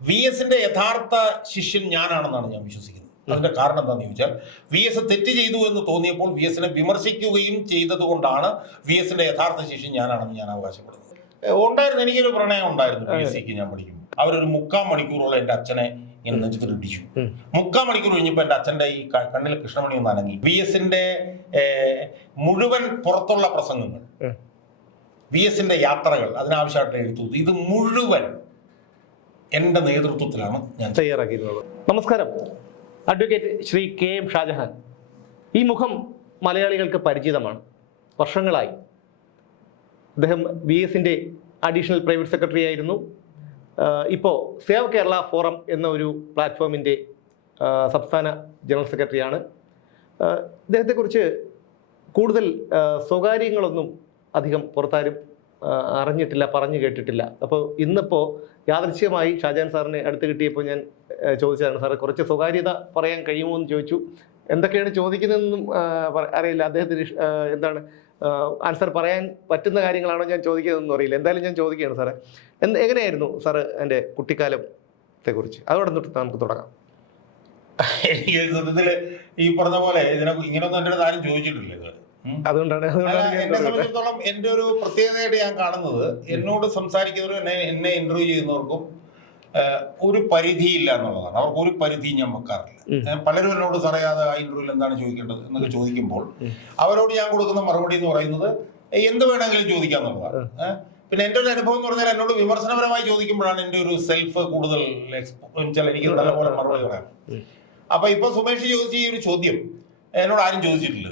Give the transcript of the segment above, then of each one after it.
VSന്റെ യഥാർത്ഥ ശിഷ്യൻ ഞാനാണെന്നാണ് ഞാൻ വിശ്വസിക്കുന്നത്. അതിന്റെ കാരണം എന്താണെന്ന് ചോദിച്ചാൽ, VS തെറ്റ് ചെയ്തു എന്ന് തോന്നിയപ്പോൾ VSനെ വിമർശിക്കുകയും ചെയ്തത് കൊണ്ടാണ് VSന്റെ യഥാർത്ഥ ശിഷ്യൻ ഞാനാണെന്ന് ഞാൻ അവകാശപ്പെടുന്നത്. ഉണ്ടായിരുന്നു, എനിക്കൊരു പ്രണയം ഉണ്ടായിരുന്നു VSക്ക് ഞാൻ പഠിക്കും. അവരൊരു 3/4 മണിക്കൂറോളം എൻ്റെ അച്ഛനെ ഇങ്ങനെ നെഞ്ചിട്ട് ഇടിച്ചു. 3/4 മണിക്കൂർ കഴിഞ്ഞപ്പോൾ എൻ്റെ അച്ഛൻ്റെ ഈ കണ്ണിൽ കൃഷ്ണമണി ഒന്ന് അനങ്ങി. VSന്റെ മുഴുവൻ പുറത്തുള്ള പ്രസംഗങ്ങൾ, VSന്റെ യാത്രകൾ, അതിനാവശ്യമായിട്ട് എഴുത്തു, ഇത് മുഴുവൻ എൻ്റെ നേതൃത്വത്തിലാണ് ഞാൻ തയ്യാറാക്കിയിരുന്നത്. നമസ്കാരം, അഡ്വക്കേറ്റ് ശ്രീ KM ഷാജഹാൻ. ഈ മുഖം മലയാളികൾക്ക് പരിചിതമാണ്. വർഷങ്ങളായി അദ്ദേഹം VSന്റെ അഡീഷണൽ പ്രൈവറ്റ് സെക്രട്ടറി ആയിരുന്നു. ഇപ്പോൾ സേവ് കേരള ഫോറം എന്ന ഒരു പ്ലാറ്റ്ഫോമിൻ്റെ സംസ്ഥാന ജനറൽ സെക്രട്ടറിയാണ്. ഇദ്ദേഹത്തെക്കുറിച്ച് കൂടുതൽ സ്വകാര്യങ്ങളൊന്നും അധികം പുറത്താരും അറിഞ്ഞിട്ടില്ല, പറഞ്ഞു കേട്ടിട്ടില്ല. അപ്പോൾ ഇന്നിപ്പോൾ യാദൃശ്ചികമായി ഷാജഹാൻ സാറിനെ അടുത്ത് കിട്ടിയപ്പോൾ ഞാൻ ചോദിച്ചതാണ്, സാറ് കുറച്ച് സ്വകാര്യത പറയാൻ കഴിയുമോ എന്ന് ചോദിച്ചു. എന്തൊക്കെയാണ് ചോദിക്കുന്നതെന്നും അറിയില്ല. അദ്ദേഹത്തിന് എന്താണ് ആൻസർ പറയാൻ പറ്റുന്ന കാര്യങ്ങളാണോ ഞാൻ ചോദിക്കുന്നതെന്നും അറിയില്ല. എന്തായാലും ഞാൻ ചോദിക്കുകയാണ് സാറേ, എങ്ങനെയായിരുന്നു സാറ് എൻ്റെ കുട്ടിക്കാലത്തെക്കുറിച്ച്? അതോടെ തൊട്ട് നമുക്ക് തുടങ്ങാം. എനിക്ക് സത്യത്തില് ഈ പറഞ്ഞ പോലെ ഇങ്ങനൊന്നും എൻ്റെ ആരും ചോദിച്ചിട്ടില്ല. അതുകൊണ്ടാണ് എന്നെ സംബന്ധിച്ചിടത്തോളം എൻ്റെ ഒരു പ്രത്യേകതയായിട്ട് ഞാൻ കാണുന്നത്, എന്നോട് സംസാരിക്കുന്നവരും എന്നെ ഇന്റർവ്യൂ ചെയ്യുന്നവർക്കും ഒരു പരിധിയില്ല എന്നുള്ളതാണ്. അവർക്ക് ഒരു പരിധി ഞാൻ വെക്കാറില്ല. പലരും എന്നോട് പറയാതെ ആ ഇന്റർവ്യൂവിൽ എന്താണ് ചോദിക്കേണ്ടത് എന്നൊക്കെ ചോദിക്കുമ്പോൾ അവരോട് ഞാൻ കൊടുക്കുന്ന മറുപടി എന്ന് പറയുന്നത് എന്ത് വേണമെങ്കിലും ചോദിക്കാന്നുള്ളതാണ്. പിന്നെ എൻ്റെ ഒരു അനുഭവം എന്ന് പറഞ്ഞാൽ, എന്നോട് വിമർശനപരമായി ചോദിക്കുമ്പോഴാണ് എൻ്റെ ഒരു സെൽഫ് കൂടുതൽ എനിക്ക് നല്ലപോലെ മറുപടി പറയാം. അപ്പൊ ഇപ്പൊ സുമേഷ് ചോദിച്ച ഈ ഒരു ചോദ്യം എന്നോട് ആരും ചോദിച്ചിട്ടില്ല.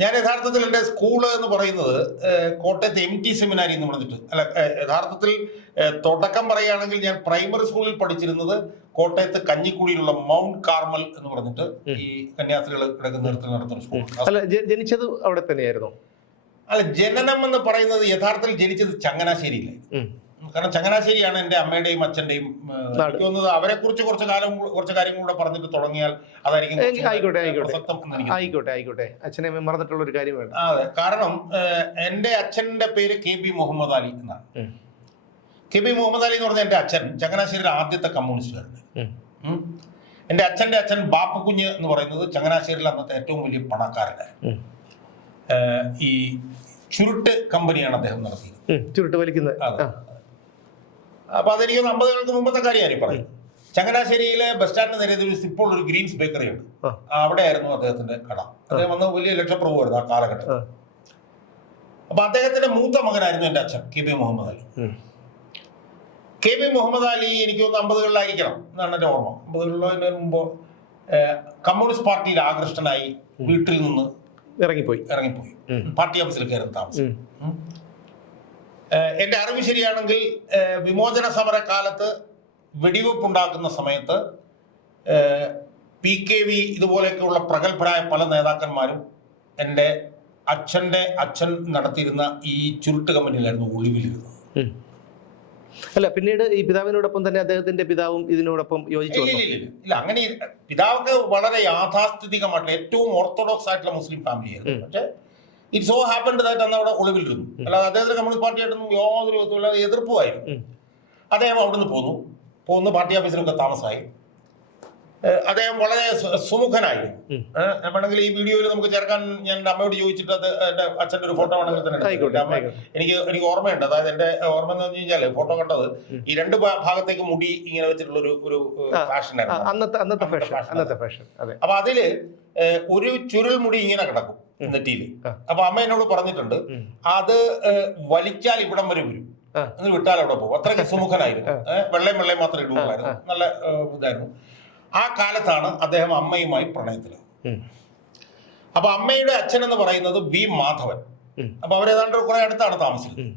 ഞാൻ യഥാർത്ഥത്തിൽ എൻ്റെ സ്കൂള് എന്ന് പറയുന്നത് കോട്ടയത്ത് MT സെമിനാരി എന്ന് പറഞ്ഞിട്ട്, അല്ല യഥാർത്ഥത്തിൽ തുടക്കം പറയുകയാണെങ്കിൽ ഞാൻ പ്രൈമറി സ്കൂളിൽ പഠിച്ചിരുന്നത് കോട്ടയത്ത് കഞ്ഞിക്കുഴിയിലുള്ള മൗണ്ട് കാർമൽ എന്ന് പറഞ്ഞിട്ട് ഈ കന്യാസ്ത്രീകൾ കിടക്കുന്നിടത്തിൽ നടത്തുന്ന സ്കൂൾ. ജനിച്ചത് അവിടെ തന്നെയായിരുന്നു? അല്ല, ജനനം എന്ന് പറയുന്നത് യഥാർത്ഥത്തിൽ ജനിച്ചത് ചങ്ങനാശ്ശേരിയിലെ. കാരണം ചങ്ങനാശ്ശേരിയാണ് എൻ്റെ അമ്മയുടെയും അച്ഛൻ്റെയും. എനിക്ക് തോന്നുന്നത് അവരെ കുറിച്ച് കുറച്ച് കാര്യങ്ങൾ കൂടെ പറഞ്ഞിട്ട് തുടങ്ങിയാൽ അതായിരിക്കും. ആയിക്കോട്ടെ, അച്ഛനെ മറന്നിട്ടുള്ള ഒരു കാര്യം വേണ്ട. അതെ, കാരണം എൻ്റെ അച്ഛൻ്റെ പേര് KB മുഹമ്മദ് അലി എന്നാണ്. KB മുഹമ്മദ് അലി എന്ന് പറഞ്ഞ എൻ്റെ അച്ഛൻ ചങ്ങനാശ്ശേരിയുടെ ആദ്യത്തെ കമ്മ്യൂണിസ്റ്റുകാരൻ. എൻ്റെ അച്ഛൻ്റെ അച്ഛൻ ബാപ്പുകുഞ്ഞ് എന്ന് പറയുന്നത് ചങ്ങനാശ്ശേരിയിലെ അന്നത്തെ ഏറ്റവും വലിയ പണക്കാരനാണ്. ഈ ചുരുട്ട് കമ്പനിയാണ് അദ്ദേഹം നടത്തിയത്, ചുരുട്ട് വലിക്കുന്നത്. അപ്പൊ അതെനിക്ക് 50-കൾക്ക് മുമ്പത്തെ കാര്യമാണ് പറയുന്നത്. ചങ്ങനാശ്ശേരിയിലെ ബസ് സ്റ്റാൻഡിന് നേരെ ഇപ്പോൾ ഒരു ഗ്രീൻസ് ബേക്കറി ഉണ്ട്, അവിടെയായിരുന്നു അദ്ദേഹത്തിന്റെ കട. അദ്ദേഹം വന്ന് വലിയ ലക്ഷപ്രഭുവായിരുന്നു ആ കാലഘട്ടത്തിൽ. അപ്പൊ അദ്ദേഹത്തിന്റെ മൂത്ത മകനായിരുന്നു എൻ്റെ അച്ഛൻ KB മുഹമ്മദ് അലി. KB മുഹമ്മദ് അലി എനിക്ക് തോന്നുന്നു 50-കളിലായിരിക്കണം എന്നാണ് എൻ്റെ ഓർമ്മ. 50-കളിലോ അതിന് മുമ്പോ കമ്മ്യൂണിസ്റ്റ് പാർട്ടിയിൽ ആകൃഷ്ടനായി വീട്ടിൽ നിന്ന് ഇറങ്ങിപ്പോയി പാർട്ടി ഓഫീസിൽ കയറി താമസം. എൻ്റെ അറിവ് ശരിയാണെങ്കിൽ വിമോചന സമര കാലത്ത് വെടിവെപ്പുണ്ടാക്കുന്ന സമയത്ത് PKV ഇതുപോലെയൊക്കെയുള്ള പ്രഗത്ഭരായ പല നേതാക്കന്മാരും എൻ്റെ അച്ഛൻ നടത്തിയിരുന്ന ഈ ചുരുട്ട് കമ്പനിയിലായിരുന്നു ഒളിവിലിരുന്നത്. അല്ല, പിന്നീട് ഈ പിതാവിനോടൊപ്പം തന്നെ അദ്ദേഹത്തിന്റെ പിതാവും ഇതിനോടൊപ്പം യോജിച്ചു? ഇല്ല, അങ്ങനെ പിതാവൊക്കെ വളരെ യാഥാസ്ഥിതികമായിട്ടുള്ള ഏറ്റവും ഓർത്തഡോക്സ് ആയിട്ടുള്ള മുസ്ലിം ഫാമിലി ആയിരുന്നു. പക്ഷെ ഇറ്റ് സോ ഹാപ്പൻഡ് ദാറ്റ് അന്ന് അവിടെ ഒളിവിലിരുന്നു. അല്ലാതെ അദ്ദേഹത്തിന് കമ്മ്യൂണിസ്റ്റ് പാർട്ടിയായിട്ടൊന്നും യാതൊരു വിധത്തിലുള്ള എതിർപ്പുമായിരുന്നു. അദ്ദേഹം അവിടുന്ന് പോന്നു പാർട്ടി ഓഫീസിലൊക്കെ താമസമായി. അദ്ദേഹം വളരെ സുമുഖനായിരുന്നു. വേണമെങ്കിൽ ഈ വീഡിയോയിൽ നമുക്ക് ചേർക്കാൻ ഞാൻ എൻ്റെ അമ്മയോട് ചോദിച്ചിട്ട് അത് എൻ്റെ അച്ഛൻ്റെ ഒരു ഫോട്ടോ വേണമെങ്കിൽ തന്നെ എനിക്ക് ഓർമ്മയുണ്ട്. അതായത് എൻ്റെ ഓർമ്മ എന്ന് പറഞ്ഞു കഴിഞ്ഞാൽ ഫോട്ടോ കണ്ടത് ഈ രണ്ട് ഭാഗത്തേക്ക് മുടി ഇങ്ങനെ വെച്ചിട്ടുള്ള ഒരു ഫാഷൻ ആയിരുന്നു. അപ്പൊ അതില് ഒരു ചുരുൾ മുടി ഇങ്ങനെ കിടക്കും നെറ്റിയില്. അപ്പൊ അമ്മ എന്നോട് പറഞ്ഞിട്ടുണ്ട്, അത് വലിച്ചാൽ ഇവിടം വരെ വരും, എന്ന് വിട്ടാൽ അവിടെ പോകും. അത്രയ്ക്ക് സുമുഖനായിരുന്നു. വെള്ളയും മാത്രമേ ഇടുകയായിരുന്നു. നല്ല ഇതായിരുന്നു. ആ കാലത്താണ് അദ്ദേഹം അമ്മയുമായി പ്രണയത്തില്. അപ്പൊ അമ്മയുടെ അച്ഛൻ എന്ന് പറയുന്നത് V മാധവൻ. അപ്പൊ അവരേതാണ്ട് കുറെ അടുത്താണ് താമസിക്കുന്നത്.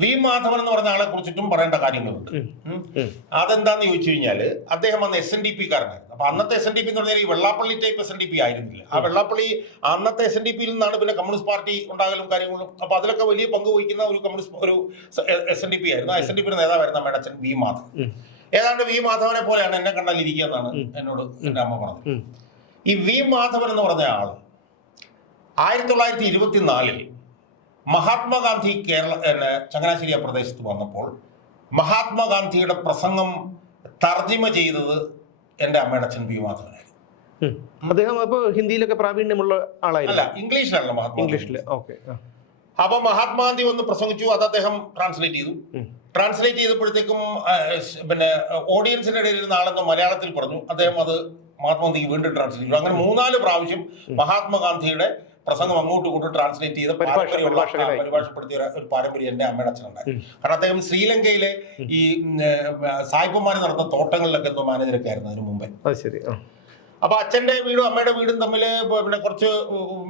V മാധവൻ എന്ന് പറഞ്ഞ ആളെ കുറിച്ചിട്ടും പറയേണ്ട കാര്യങ്ങളുണ്ട്. അതെന്താന്ന് ചോദിച്ചു കഴിഞ്ഞാല്, അദ്ദേഹം അന്ന് SNDP കാരനായിരുന്നു. അപ്പൊ അന്നത്തെ SNDP എന്ന് പറഞ്ഞാൽ ഈ വെള്ളാപ്പള്ളി ടൈപ്പ് SNDP ആയിരുന്നില്ല. ആ വെള്ളാപ്പള്ളി അന്നത്തെ SNDPയിൽ നിന്നാണ് പിന്നെ കമ്മ്യൂണിസ്റ്റ് പാർട്ടി ഉണ്ടാകലും കാര്യങ്ങളും. അപ്പൊ അതിലൊക്കെ വലിയ പങ്ക് വഹിക്കുന്ന ഒരു SNDP ആയിരുന്നു. ആ SNDPയുടെ നേതാവായിരുന്നു അമ്മയുടെ അച്ഛൻ V മാധവൻ. ഏതാണ്ട് V മാധവനെ പോലെയാണ് എന്നെ കണ്ടാൽ ഇരിക്കുക എന്നാണ് എന്നോട് എൻ്റെ അമ്മ പറഞ്ഞത്. ഈ V മാധവൻ എന്ന് പറഞ്ഞ ആള് 1924 മഹാത്മാഗാന്ധി ചങ്ങനാശ്ശേരി പ്രദേശത്ത് വന്നപ്പോൾ മഹാത്മാഗാന്ധിയുടെ പ്രസംഗം തർജിമ ചെയ്തത് എൻ്റെ അമ്മയുടെ അച്ഛൻ പി മാധവനായിരുന്നു. അദ്ദേഹം അപ്പോൾ ഹിന്ദിയിലൊക്കെ പ്രാവീണ്യമുള്ള ആളായിരുന്നു. അല്ല, ഇംഗ്ലീഷിലാണല്ലോ മഹാത്മാ. ഇംഗ്ലീഷിൽ. ഓക്കെ. അപ്പൊ മഹാത്മാഗാന്ധി വന്ന് പ്രസംഗിച്ചു, അത് അദ്ദേഹം ട്രാൻസ്ലേറ്റ് ചെയ്തു. ട്രാൻസ്ലേറ്റ് ചെയ്തപ്പോഴത്തേക്കും പിന്നെ ഓഡിയൻസിന്റെ ഇടയിൽ ഇരുന്ന ആളെന്ന് മലയാളത്തിൽ പറഞ്ഞു. അദ്ദേഹം അത് മഹാത്മാഗാന്ധിക്ക് വീണ്ടും ട്രാൻസ്ലേറ്റ് ചെയ്തു. അങ്ങനെ 3-4 പ്രാവശ്യം മഹാത്മാഗാന്ധിയുടെ പ്രസംഗം അങ്ങോട്ടും ഇങ്ങോട്ടും ട്രാൻസ്ലേറ്റ് ചെയ്ത് പരിഭാഷപ്പെടുത്തിയ ഒരു പാരമ്പര്യം എൻ്റെ അമ്മയുടെ അച്ഛനുണ്ടായിരുന്നു. കാരണം അദ്ദേഹം ശ്രീലങ്കയിലെ ഈ സായിപ്പന്മാർ നടന്ന തോട്ടങ്ങളിലൊക്കെ എന്തോ മാനേജരൊക്കെ ആയിരുന്നു അതിന് മുമ്പേ. ശരി. അപ്പൊ അച്ഛന്റെ വീടും അമ്മയുടെ വീടും തമ്മിൽ പിന്നെ കുറച്ച്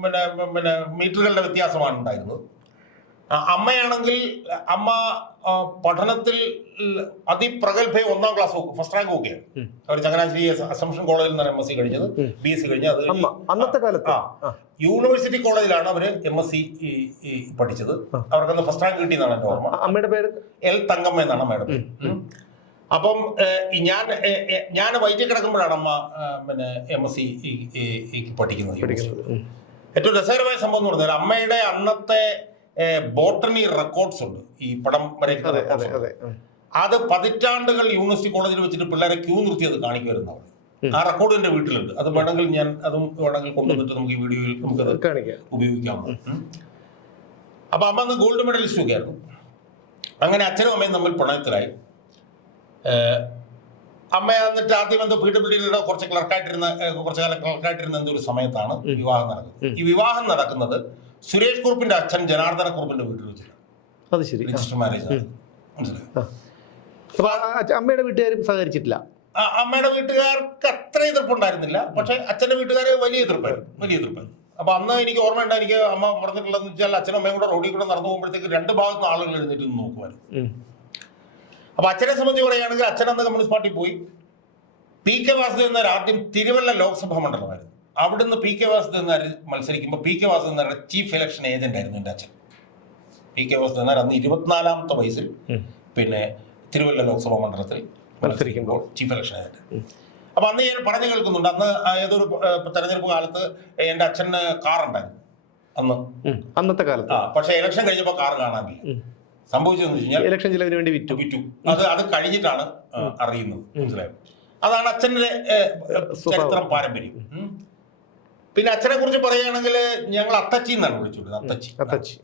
പിന്നെ മീറ്ററുകളുടെ വ്യത്യാസമാണ് ഉണ്ടായിരുന്നത്. അമ്മയാണെങ്കിൽ അമ്മ പഠനത്തിൽ അതിപ്രഗത്ഭയും 1ാം ക്ലാസ് ഫസ്റ്റ് റാങ്ക് ഒക്കെയാണ്. അവർ ചങ്ങനാശ്ശേരി അസംഷൻ കോളേജിൽ നിന്നാണ് MSc കഴിഞ്ഞത്, BSc കഴിഞ്ഞത്. അത് അന്നത്തെ കാലത്ത് യൂണിവേഴ്സിറ്റി കോളേജിലാണ് അവര് MSc പഠിച്ചത്. അവർക്കന്ന് ഫസ്റ്റ് റാങ്ക് കിട്ടിയെന്നാണ് എൻ്റെ ഓർമ്മ. അമ്മയുടെ പേര് എൽ തങ്കമ്മ എന്നാണ് അമ്മയുടെ പേര്. അപ്പം ഞാൻ വയറ്റിൽ കിടക്കുമ്പോഴാണ് അമ്മ പിന്നെ MSc പഠിക്കുന്നത്. ഏറ്റവും രസകരമായ സംഭവം എന്ന് പറഞ്ഞാൽ അമ്മയുടെ അന്നത്തെ ബോട്ടണി റെക്കോർഡ്സ് ഉണ്ട്, ഈ പടം വരയ്ക്കുന്ന. അത് പതിറ്റാണ്ടുകൾ യൂണിവേഴ്സിറ്റി കോളേജിൽ വെച്ചിട്ട് പിള്ളേരെ ക്യൂ നിർത്തി അത് കാണിക്കുമായിരുന്നു അവർ. ആ റെക്കോർഡ് എൻ്റെ വീട്ടിലുണ്ട്. അത് വേണമെങ്കിൽ ഞാൻ അതും വേണമെങ്കിൽ കൊണ്ടുവന്നിട്ട് നമുക്ക് ഈ വീഡിയോയിൽ നമുക്കത് ഉപയോഗിക്കാവുന്ന. അപ്പൊ അമ്മ അന്ന് ഗോൾഡ് മെഡലിസ്റ്റ് ഒക്കെ ആയിരുന്നു. അങ്ങനെ അച്ഛനും അമ്മയും തമ്മിൽ പ്രണയത്തിലായി. അമ്മ എന്നിട്ട് ആദ്യം എന്തോ PWDയുടെ കുറച്ച് കാലം ക്ലർക്കായിട്ടിരുന്ന എന്തൊരു സമയത്താണ് വിവാഹം നടക്കുന്നത്. ഈ വിവാഹം നടക്കുന്നത് സുരേഷ് കുറുപ്പിന്റെ അച്ഛൻ ജനാർദ്ദന കുറുപ്പിന്റെ വീട്ടിൽ വെച്ചിട്ടാണ് രജിസ്റ്റർ മാരേജ്. മനസ്സിലായോ? അമ്മയുടെ വീട്ടുകാരും സഹകരിച്ചിട്ടില്ല. അമ്മയുടെ വീട്ടുകാർക്ക് അത്ര എതിർപ്പുണ്ടായിരുന്നില്ല, പക്ഷെ അച്ഛന്റെ വീട്ടുകാർ വലിയ എതിർപ്പായിരുന്നു. അപ്പൊ അന്ന് എനിക്ക് ഓർമ്മയുണ്ട്, എനിക്ക് അമ്മ പറഞ്ഞിട്ടുള്ളതെന്ന് വെച്ചാൽ അച്ഛനും അമ്മയും കൂടെ റോഡിൽ കൂടെ നടന്നു പോകുമ്പോഴത്തേക്ക് 2 ഭാഗത്തും ആളുകൾ എഴുന്നേറ്റ് നോക്കുമായിരുന്നു. അപ്പൊ അച്ഛനെ സംബന്ധിച്ച് പറയുകയാണെങ്കിൽ അച്ഛൻ അന്ന് കമ്മ്യൂണിസ്റ്റ് പാർട്ടി പോയി. PK വാസുദേവൻ ആദ്യം തിരുവല്ല ലോക്സഭാ മണ്ഡലമായിരുന്നു. അവിടുന്ന് PK വാസുദേവൻ മത്സരിക്കുമ്പോൾ PK Vasudevan chief election agent ആയിരുന്നു എൻ്റെ അച്ഛൻ. PK വാസുദേവൻ അന്ന് 24ാമത്തെ വയസ്സിൽ പിന്നെ തിരുവല്ല ലോക്സഭാ മണ്ഡലത്തിൽ മത്സരിക്കുമ്പോൾ ചീഫ് ഇലക്ഷൻ ഏജന്റ്. അപ്പൊ അന്ന് ഞാൻ പറഞ്ഞു കേൾക്കുന്നുണ്ട്, അന്ന് ഏതൊരു തെരഞ്ഞെടുപ്പ് കാലത്ത് എൻ്റെ അച്ഛന് കാർ ഉണ്ടായിരുന്നു അന്നത്തെ കാലത്ത്. പക്ഷെ ഇലക്ഷൻ കഴിഞ്ഞപ്പോൾ കാർ കാണാനില്ല. സംഭവിച്ചതെന്ന് വെച്ച് കഴിഞ്ഞാൽ ഇലക്ഷൻ ചിലവിന് വേണ്ടി വിറ്റു. അത് കഴിഞ്ഞിട്ടാണ് അറിയുന്നത്. മനസ്സിലായോ? അതാണ് അച്ഛൻ്റെ ചരിത്രം, പാരമ്പര്യം. പിന്നെ അച്ഛനെ കുറിച്ച് പറയുകയാണെങ്കിൽ ഞങ്ങൾ അത്തച്ചി എന്നാണ് വിളിച്ചുകൊണ്ടിരുന്നത്. അത്തച്ചി.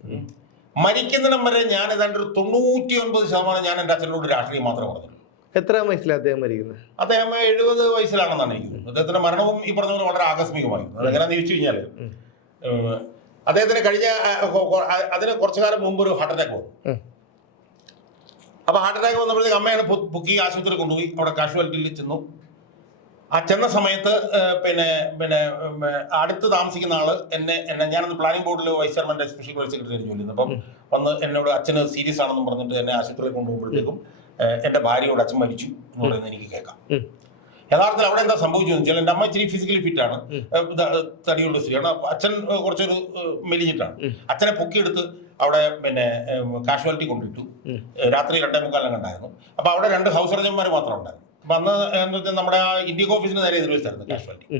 മരിക്കുന്നിടം വരെ ഞാൻ ഏതാണ്ട് ഒരു 99% ഞാൻ എൻ്റെ അച്ഛനോട് രാഷ്ട്രീയം മാത്രമേ പറഞ്ഞുള്ളൂ. എത്ര വയസ്സിലാണ് അദ്ദേഹം മരിക്കുന്നത്? അദ്ദേഹം 70 വയസ്സിലാണെന്നാണ് എനിക്ക് തോന്നുന്നത്. അദ്ദേഹത്തിന്റെ മരണവും ഈ പറഞ്ഞ പോലെ വളരെ ആകസ്മികമായിരുന്നു. അതെങ്ങനെയാന്ന് ചോദിച്ചു കഴിഞ്ഞാൽ അദ്ദേഹത്തിന് അതിന് കുറച്ചു കാലം മുമ്പ് ഒരു ഹാർട്ട് അറ്റാക്ക് വന്നു. അപ്പൊ ഹാർട്ട് അറ്റാക്ക് വന്നപ്പോഴത്തേക്ക് അമ്മയാണ് പൊക്കി ആശുപത്രി കൊണ്ടുപോയി. അവിടെ കാഷ്വാലിറ്റിയിൽ ചെന്നു. ആ ചെന്ന സമയത്ത് പിന്നെ അടുത്ത് താമസിക്കുന്ന ആള് എന്നെ ഞാനന്ന് പ്ലാനിംഗ് ബോർഡിൽ വൈസ് ചെയർമാൻ്റെ സ്പെഷ്യൽ വൈസ് സെക്രട്ടറി ജോലി ചെയ്യുന്നത്. അപ്പം വന്ന് എന്നോട് അച്ഛന് സീരിയസ് ആണെന്നും പറഞ്ഞിട്ട് എന്നെ ആശുപത്രിയിൽ കൊണ്ടുപോകുമ്പോഴത്തേക്കും എൻ്റെ ഭാര്യയോട് അച്ഛൻ മരിച്ചു എന്ന് പറയുന്നത് എനിക്ക് കേൾക്കാം. യഥാർത്ഥത്തിൽ അവിടെ എന്താ സംഭവിച്ചതെന്ന് വെച്ചാൽ എൻ്റെ അമ്മ ഇച്ചിരി ഫിസിക്കലി ഫിറ്റാണ്, തടിയുള്ള സ്ത്രീയാണ്. അച്ഛൻ കുറച്ചൊരു മെലിഞ്ഞിട്ടാണ്. അച്ഛനെ പൊക്കിയെടുത്ത് അവിടെ കാഷ്വാലിറ്റി കൊണ്ടിട്ടു. രാത്രി 2:45 കണ്ടായിരുന്നു. അപ്പൊ അവിടെ 2 ഹൗസ് സർജന്മാർ മാത്രം ഉണ്ടായിരുന്നു. അപ്പൊ അന്ന് എന്താ വെച്ചാൽ നമ്മുടെ ആ ഇന്ത്യൻ ഓഫീസിന് നേരെ എതിർവശത്തായിരുന്നു കാഷ്വാലിറ്റി.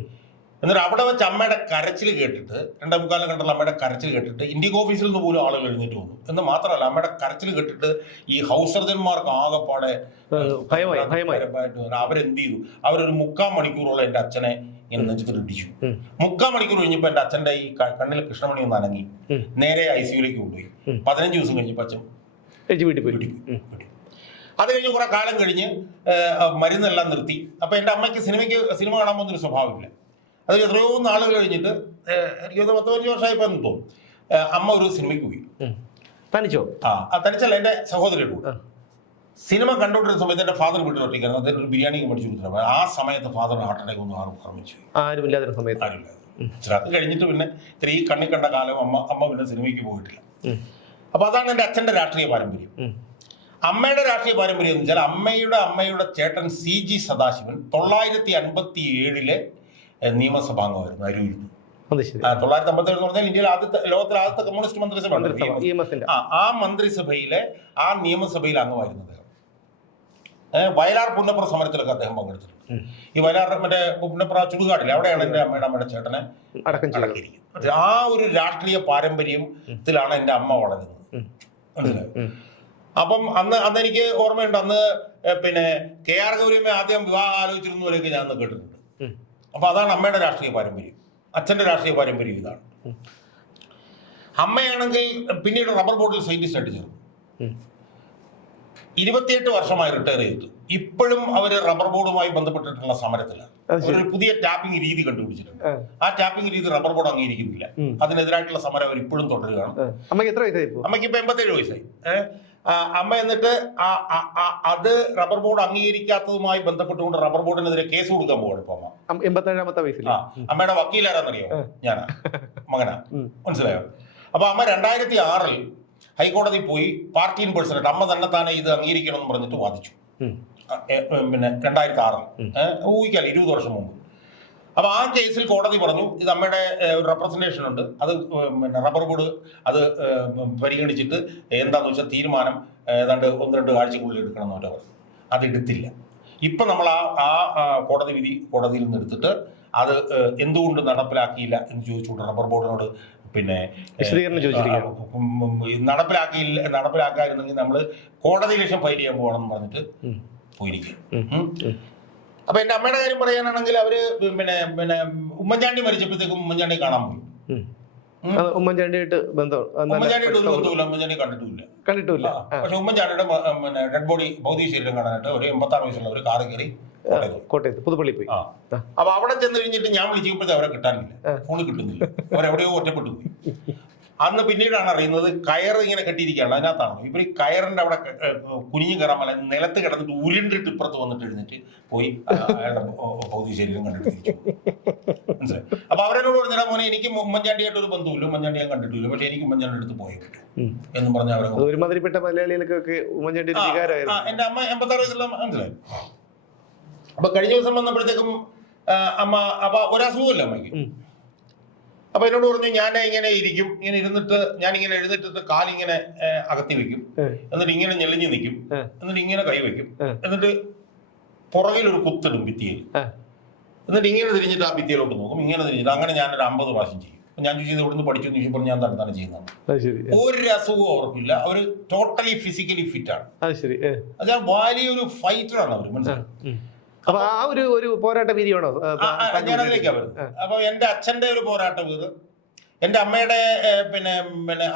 എന്നിട്ട് അവിടെ വെച്ച് അമ്മയുടെ കരച്ചിൽ കേട്ടിട്ട് 2:45 കണ്ടുള്ള അമ്മയുടെ കരച്ചിൽ കേട്ടിട്ട് ഇന്ത്യൻ ഓഫീസിൽ നിന്ന് പോലും ആളുകൾ എഴുന്നേറ്റ് വന്നു. എന്ന് മാത്രമല്ല അമ്മയുടെ കരച്ചിൽ കേട്ടിട്ട് ഈ ഹൗസ് സർജന്മാർക്ക് ആകെപ്പാടെ അവരെന്ത് ചെയ്തു, അവരൊരു 3/4 മണിക്കൂറോളം എൻ്റെ അച്ഛനെ ഇങ്ങനെ നെഞ്ചിട്ട് ഇടിച്ചു. 3/4 മണിക്കൂർ കഴിഞ്ഞപ്പോൾ എൻ്റെ അച്ഛൻ്റെ ഈ കണ്ണിലെ കൃഷ്ണമണി ഒന്ന് അനങ്ങി നേരെ ICUലേക്ക് കൊണ്ടുപോയി. 15 ദിവസം കഴിഞ്ഞപ്പോൾ അച്ഛൻ വീട്ടിൽ പോയി. അത് കഴിഞ്ഞ് കുറെ കാലം കഴിഞ്ഞ് മരുന്നെല്ലാം നിർത്തി. അപ്പൊ എൻ്റെ അമ്മയ്ക്ക് സിനിമ കാണാൻ പോകുന്നൊരു സ്വഭാവമില്ല. അത് എത്രയോ നാളുകൾ കഴിഞ്ഞിട്ട് എനിക്ക് 10-15 വർഷമായപ്പോൾ തോന്നും അമ്മ ഒരു സിനിമയ്ക്ക് പോയി. തനിച്ചോ? തനിച്ചല്ല, എൻ്റെ സഹോദരിയുടെ കൂടെ. സിനിമ കണ്ടുകൊണ്ടിരുന്ന സമയത്ത് എൻ്റെ ഫാദർ വീട്ടിൽ ഒറ്റയ്ക്കായിരുന്നു. അദ്ദേഹം ഒരു ബിരിയാണി മേടിച്ചു കൊടുത്തിട്ട് ആ സമയത്ത് ഫാദർ ഹാർട്ട് അറ്റാക്ക് ഒന്നും ആരംഭിച്ചു. ആരുമില്ലാത്ത സമയത്ത് അത് കഴിഞ്ഞിട്ട് പിന്നെ ഇത്ര ഈ കണ്ണി കണ്ട കാലം അമ്മ പിന്നെ സിനിമയ്ക്ക് പോയിട്ടില്ല. അപ്പൊ അതാണ് എൻ്റെ അച്ഛൻ്റെ രാഷ്ട്രീയ പാരമ്പര്യം. അമ്മയുടെ രാഷ്ട്രീയ പാരമ്പര്യം എന്ന് വെച്ചാൽ അമ്മയുടെ ചേട്ടൻ CG സദാശിവൻ 957 നിയമസഭാംഗമായിരുന്നു അരൂരിൽ. 957 എന്ന് പറഞ്ഞാൽ ഇന്ത്യയിലെ ലോകത്തിലെ ആദ്യത്തെ കമ്മ്യൂണിസ്റ്റ് മന്ത്രിസഭ. ആ മന്ത്രിസഭയിലെ ആ നിയമസഭയിൽ അംഗമായിരുന്നു അദ്ദേഹം. വയലാർ പുന്നപ്ര സമരത്തിലൊക്കെ അദ്ദേഹം പങ്കെടുത്തിട്ടുണ്ട്. ഈ വയലാർ പുന്നപ്ര ചുടുകാടില്ല, അവിടെയാണ് എൻ്റെ അമ്മയുടെ ചേട്ടനെ അടക്കിയിരിക്കുന്നത്. ആ ഒരു രാഷ്ട്രീയ പാരമ്പര്യത്തിലാണ് എൻ്റെ അമ്മ വളരുന്നത്. മനസ്സിലായോ? അപ്പം അന്ന് എനിക്ക് ഓർമ്മയുണ്ട്, അന്ന് പിന്നെ KR ഗൗരിയമ്മ ആദ്യം വിവാഹം ആലോചിച്ചിരുന്നവരൊക്കെ ഞാൻ അന്ന് കേട്ടിട്ടുണ്ട്. അപ്പൊ അതാണ് അമ്മയുടെ രാഷ്ട്രീയ പാരമ്പര്യം. അച്ഛന്റെ രാഷ്ട്രീയ പാരമ്പര്യം ഇതാണ്. അമ്മയാണെങ്കിൽ പിന്നീട് റബ്ബർ ബോർഡിൽ സയന്റിസ്റ്റ് ആയിട്ട് ചേർന്നു. 28 വർഷമായി റിട്ടയർ ചെയ്തു. ഇപ്പോഴും അവർ റബ്ബർ ബോർഡുമായി ബന്ധപ്പെട്ടിട്ടുള്ള സമരത്തിലാണ്. ഒരു പുതിയ ടാപ്പിംഗ് രീതി കണ്ടുപിടിച്ചിട്ടുണ്ട്. ആ ടാപ്പിംഗ് രീതി റബ്ബർ ബോർഡ് അംഗീകരിക്കുന്നില്ല. അതിനെതിരായിട്ടുള്ള സമരം അവർ ഇപ്പോഴും തുടരുകയാണ്. അമ്മയ്ക്ക് എത്ര വയസ്സായി? അമ്മയ്ക്ക് ഇപ്പൊ 87 വയസ്സായി. അമ്മ എന്നിട്ട് അത് റബ്ബർ ബോർഡ് അംഗീകരിക്കാത്തതുമായി ബന്ധപ്പെട്ടുകൊണ്ട് റബ്ബർ ബോർഡിനെതിരെ കേസ് കൊടുക്കാൻ പോവാണ് ഇപ്പൊ അമ്മ. 87-ാമത്തെ വയസ്സിൽ. അമ്മയുടെ വക്കീലാരാന്നറിയോ? ഞാനാ, മകനാ. മനസ്സിലായോ? അപ്പൊ അമ്മ 2006 ഹൈക്കോടതി പോയി പാർട്ടി ഇൻ പേഴ്സണായിട്ട് അമ്മ തന്നെ താനെ ഇത് അംഗീകരിക്കണം എന്ന് പറഞ്ഞിട്ട് വാദിച്ചു. പിന്നെ 2006 ഊഹിക്കാൽ 20 വർഷം മുമ്പ്. അപ്പൊ ആ കേസിൽ കോടതി പറഞ്ഞു ഇത് അമ്മയുടെ ഒരു റെപ്രസെന്റേഷൻ ഉണ്ട്, അത് പിന്നെ റബ്ബർ ബോർഡ് അത് പരിഗണിച്ചിട്ട് എന്താന്ന് വെച്ചാൽ തീരുമാനം ഏതാണ്ട് 1-2 ആഴ്ചക്കുള്ളിൽ എടുക്കണം എന്ന് പറഞ്ഞു. അത് എടുത്തില്ല. ഇപ്പൊ നമ്മൾ ആ കോടതി വിധി കോടതിയിൽ നിന്ന് എടുത്തിട്ട് അത് എന്തുകൊണ്ട് നടപ്പിലാക്കിയില്ല എന്ന് ചോദിച്ചുകൊണ്ട് റബ്ബർ ബോർഡിനോട് പിന്നെ നടപ്പിലാക്കായിരുന്നെങ്കിൽ നമ്മൾ കോടതി ലക്ഷ്യം ഫയൽ ചെയ്യാൻ പോകണമെന്ന് പറഞ്ഞിട്ട് പോയിരിക്കും. അപ്പൊ എന്റെ അമ്മയുടെ കാര്യം പറയാനാണെങ്കിൽ അവര് പിന്നെ ഉമ്മൻചാണ്ടി മരിച്ചപ്പോഴത്തേക്കും ഉമ്മൻചാണ്ടി കാണാൻ പോയി. ഉമ്മൻചാണ്ടിയായിട്ട് ഒരു ബന്ധമില്ല, ഉമ്മൻചാണ്ടി കണ്ടിട്ടില്ല. പക്ഷെ ഉമ്മൻചാണ്ടിയുടെ ഡെഡ് ബോഡി ഭൗതിക ശരീരം കാണാനായിട്ട് ഒരു 86 വയസ്സുള്ള ഒരു കാറ് കയറി കോട്ടയത്ത് പുതുപ്പള്ളി പോയി. അപ്പൊ അവിടെ ചെന്ന് കഴിഞ്ഞിട്ട് ഞാൻ വിളിച്ചപ്പോഴത്തെ അവരെ കിട്ടാനില്ല, ഫോണിൽ കിട്ടുന്നില്ല, അവരെവിടെയോ ഒറ്റപ്പെട്ടു പോയി. അന്ന് പിന്നീടാണ് അറിയുന്നത് കയർ ഇങ്ങനെ കെട്ടിയിരിക്കുകയാണ്, അതിനകത്താണ് ഇവർ കയറിന്റെ അവിടെ കുനിഞ്ഞു കയറാൻ പോലെ നിലത്ത് കിടന്നിട്ട് ഉരുണ്ടിട്ട് ഇപ്പുറത്ത് വന്നിട്ട് എഴുന്നിട്ട് പോയി അയാളുടെ ഭൗതിക ശരീരം കണ്ടിട്ട് തിരിച്ചു. മനസ്സിലായി? അപ്പൊ അവരോട് പറഞ്ഞാൽ മോനെ എനിക്ക് ഉമ്മൻചാണ്ടിയായിട്ട് ഒരു ബന്ധുവില്ല, ഉമ്മൻചാണ്ടി ഞാൻ കണ്ടിട്ടില്ല, പക്ഷെ എനിക്ക് ഉമ്മൻചാണ്ടി അടുത്ത് പോയേ പറ്റും എന്നും പറഞ്ഞ അവരെ ഒരുമാതിരിപ്പെട്ട മലയാളികൾക്കൊക്കെ ഉമ്മൻചാണ്ടി എന്റെ അമ്മ 86 വയസ്സുള്ള മനസ്സിലായി. അപ്പൊ കഴിഞ്ഞ ദിവസം വന്നപ്പോഴത്തേക്കും അമ്മ അപ്പൊ ഒരസുഖമില്ല അമ്മയ്ക്ക്. അപ്പൊ എന്നോട് പറഞ്ഞു ഞാൻ ഇങ്ങനെ ഇരിക്കും, ഇങ്ങനെ ഇരുന്നിട്ട് ഞാൻ ഇങ്ങനെ എഴുന്നേറ്റിട്ട് കാലിങ്ങനെ അകത്തി വെക്കും, എന്നിട്ട് ഇങ്ങനെ ഞെളിഞ്ഞു നിൽക്കും, എന്നിട്ട് ഇങ്ങനെ കൈ വെക്കും, എന്നിട്ട് പുറകിൽ ഒരു കുത്തിടും ഭിത്തിയിൽ, എന്നിട്ട് ഇങ്ങനെ തിരിഞ്ഞിട്ട് ആ ഭിത്തിയിലോട്ട് നോക്കും, ഇങ്ങനെ തിരിഞ്ഞിട്ട് അങ്ങനെ ഞാനൊരു 50 പ്രാവശ്യം ചെയ്യും. ഞാൻ ചോദിച്ചത് ഇവിടുന്ന് പഠിച്ചു ചോദിച്ചപ്പോൾ ഞാൻ തന്നെത്താണ് ചെയ്യുന്നത്. ഒരു അസുഖവും അവർക്കില്ല, അവര് ടോട്ടലി ഫിസിക്കലി ഫിറ്റ് ആണ്. അതായത് വലിയൊരു ഫൈറ്ററാണ് അവര്. മനസ്സിലായി? അപ്പൊ ആ ഒരു പോരാട്ട വീര്യമാണോ ഞാനതിലേക്കാ വരുന്നത്. അപ്പൊ എന്റെ അച്ഛന്റെ ഒരു പോരാട്ട വീർ, എന്റെ അമ്മയുടെ പിന്നെ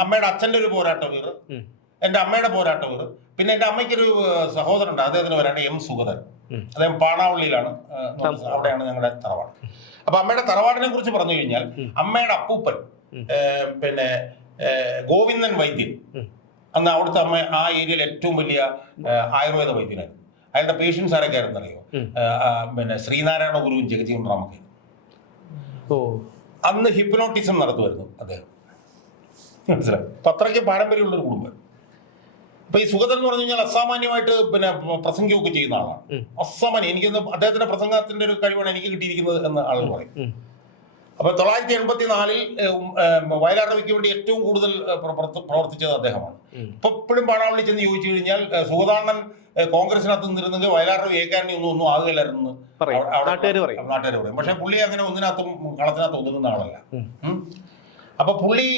അമ്മയുടെ അച്ഛന്റെ ഒരു പോരാട്ട വീർ, എന്റെ അമ്മയുടെ പോരാട്ട വീർ, പിന്നെ എന്റെ അമ്മയ്ക്കൊരു സഹോദരനുണ്ട്, അദ്ദേഹത്തിന് വരാണ്ട് M. സുഗതൻ. അദ്ദേഹം പാണാവള്ളിയിലാണ്, അവിടെയാണ് ഞങ്ങളുടെ തറവാട്. അപ്പൊ അമ്മയുടെ തറവാടിനെ കുറിച്ച് പറഞ്ഞു കഴിഞ്ഞാൽ അമ്മയുടെ അപ്പൂപ്പൻ പിന്നെ ഗോവിന്ദൻ വൈദ്യൻ, അന്ന് അവിടുത്തെ അമ്മ ആ ഏരിയയിൽ ഏറ്റവും വലിയ ആയുർവേദ വൈദ്യനായിരുന്നു. അയാളുടെ പേഷ്യൻസ് ആരൊക്കെ ആയിരുന്നു അറിയോ? പിന്നെ ശ്രീനാരായണ ഗുരുവും ജഗജീവൻ റാമൊക്കെ. അന്ന് ഹിപ്നോട്ടിസം നടത്തുമായിരുന്നു അദ്ദേഹം. മനസ്സിലായി? അത്രയ്ക്ക് പാരമ്പര്യമുള്ള ഒരു കുടുംബം. അപ്പൊ ഈ സുഗതൻ എന്ന് പറഞ്ഞു കഴിഞ്ഞാൽ അസാമാന്യമായിട്ട് പിന്നെ പ്രസംഗിക്കുകയൊക്കെ ചെയ്യുന്ന ആളാണ്. അസാമാന്യം. എനിക്കൊന്ന് അദ്ദേഹത്തിന്റെ പ്രസംഗത്തിന്റെ ഒരു കഴിവാണ് എനിക്ക് കിട്ടിയിരിക്കുന്നത് എന്ന് ആളുകൾ പറയും. അപ്പൊ 984 വയലാർ രവിക്ക് വേണ്ടി ഏറ്റവും കൂടുതൽ പ്രവർത്തിച്ചത് അദ്ദേഹമാണ്. ഇപ്പൊ എപ്പോഴും പാണാവള്ളി ചെന്ന് ചോദിച്ചു കഴിഞ്ഞാൽ സുഗതാണ്ണൻ കോൺഗ്രസിനകത്ത് നിന്നിരുന്നെങ്കിൽ വയലാർ രവി ഏകാരണി ഒന്നും ആകുകയില്ലായിരുന്നു നാട്ടുകാർ പറയും. പക്ഷെ പുള്ളി അങ്ങനെ ഒന്നിനകത്തും കളത്തിനകത്ത് ഒതുങ്ങുന്ന ആളല്ല. അപ്പൊ പുള്ളി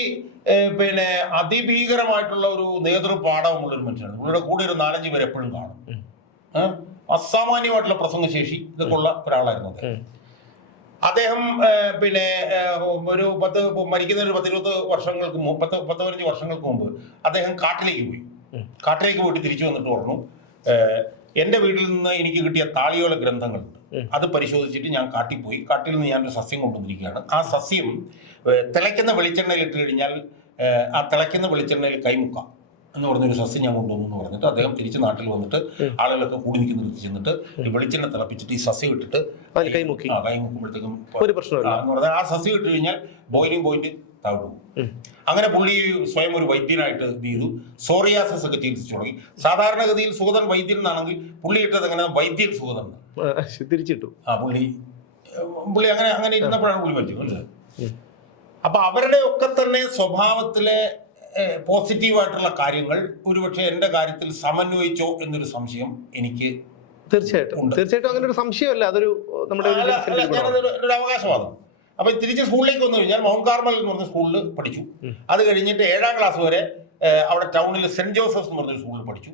പിന്നെ അതിഭീകരമായിട്ടുള്ള ഒരു നേതൃപാഠവുമുള്ള ഒരു മനുഷ്യനാണ്. പുള്ളിയുടെ കൂടെ ഒരു 4-5 പേര് എപ്പോഴും കാണും. അസാമാന്യമായിട്ടുള്ള പ്രസംഗശേഷി ഇതൊക്കെ ഉള്ള ഒരാളായിരുന്നു അദ്ദേഹം. അദ്ദേഹം പിന്നെ ഒരു മരിക്കുന്ന ഒരു 10-20 വർഷങ്ങൾക്ക് മുമ്പ് 10-15 വർഷങ്ങൾക്ക് മുമ്പ് അദ്ദേഹം കാട്ടിലേക്ക് പോയിട്ട് തിരിച്ചു വന്നിട്ട് പറഞ്ഞു, എന്റെ വീട്ടിൽ നിന്ന് എനിക്ക് കിട്ടിയ താളിയോല ഗ്രന്ഥങ്ങളുണ്ട്, അത് പരിശോധിച്ചിട്ട് ഞാൻ കാട്ടിൽ പോയി, കാട്ടിൽ നിന്ന് ഞാനൊരു സസ്യം കൊണ്ടുവന്നിരിക്കുകയാണ്. ആ സസ്യം തിളയ്ക്കുന്ന വെളിച്ചെണ്ണയിൽ ഇട്ട് കഴിഞ്ഞാൽ ആ തിളയ്ക്കുന്ന വെളിച്ചെണ്ണയിൽ കൈമുക്കാം എന്ന് പറഞ്ഞൊരു സസ്യം ഞാൻ കൊണ്ടുവന്നു എന്ന് പറഞ്ഞിട്ട് അദ്ദേഹം തിരിച്ച് നാട്ടിൽ വന്നിട്ട് ആളുകളൊക്കെ കൂടി നിൽക്കുന്നിടത്ത് ചെന്നിട്ട് ഈ വെളിച്ചെണ്ണ തിളപ്പിച്ചിട്ട് ഈ സസ്യം ഇട്ടിട്ട് കൈമുക്കുമ്പോഴത്തേക്കും എന്ന് പറഞ്ഞാൽ ആ സസ്യം ഇട്ട് കഴിഞ്ഞാൽ ബോയിലിംഗ് പോയിന്റ് താഴെ പോകും. അങ്ങനെ പുള്ളി സ്വയം ഒരു വൈദ്യനായിട്ട് ഇത് ചെയ്തു. സോറിയാസിസ് ഒക്കെ ചികിത്സിച്ചു തുടങ്ങി. സാധാരണഗതിയിൽ സുഗതൻ വൈദ്യൻ എന്നാണെങ്കിൽ പുള്ളി ഇട്ടത് അങ്ങനെ വൈദ്യൻ സുഗതൻ തിരിച്ചിട്ടു. പുള്ളി അങ്ങനെ ഇരുന്നപ്പോഴാണ് പുള്ളി മരിച്ചത്. അപ്പൊ അവരുടെ ഒക്കെ തന്നെ സ്വഭാവത്തിലെ പോസിറ്റീവായിട്ടുള്ള കാര്യങ്ങൾ ഒരുപക്ഷെ എന്റെ കാര്യത്തിൽ സമന്വയിച്ചോ എന്നൊരു സംശയം എനിക്ക് തീർച്ചയായിട്ടും അങ്ങനെ ഒരു സംശയമല്ല, അതൊരു നമ്മുടെ ഒരു അവകാശവാദം. അപ്പൊ തിരിച്ച് സ്കൂളിലേക്ക് വന്നു കഴിഞ്ഞാൽ മൗണ്ട് കാർമൽ എന്ന് പറഞ്ഞ സ്കൂളിൽ പഠിച്ചു. അത് കഴിഞ്ഞിട്ട് 7ാം ക്ലാസ് വരെ അവിടെ ടൗണിൽ സെന്റ് ജോസഫ്സ് എന്ന് പറഞ്ഞൊരു സ്കൂളിൽ പഠിച്ചു.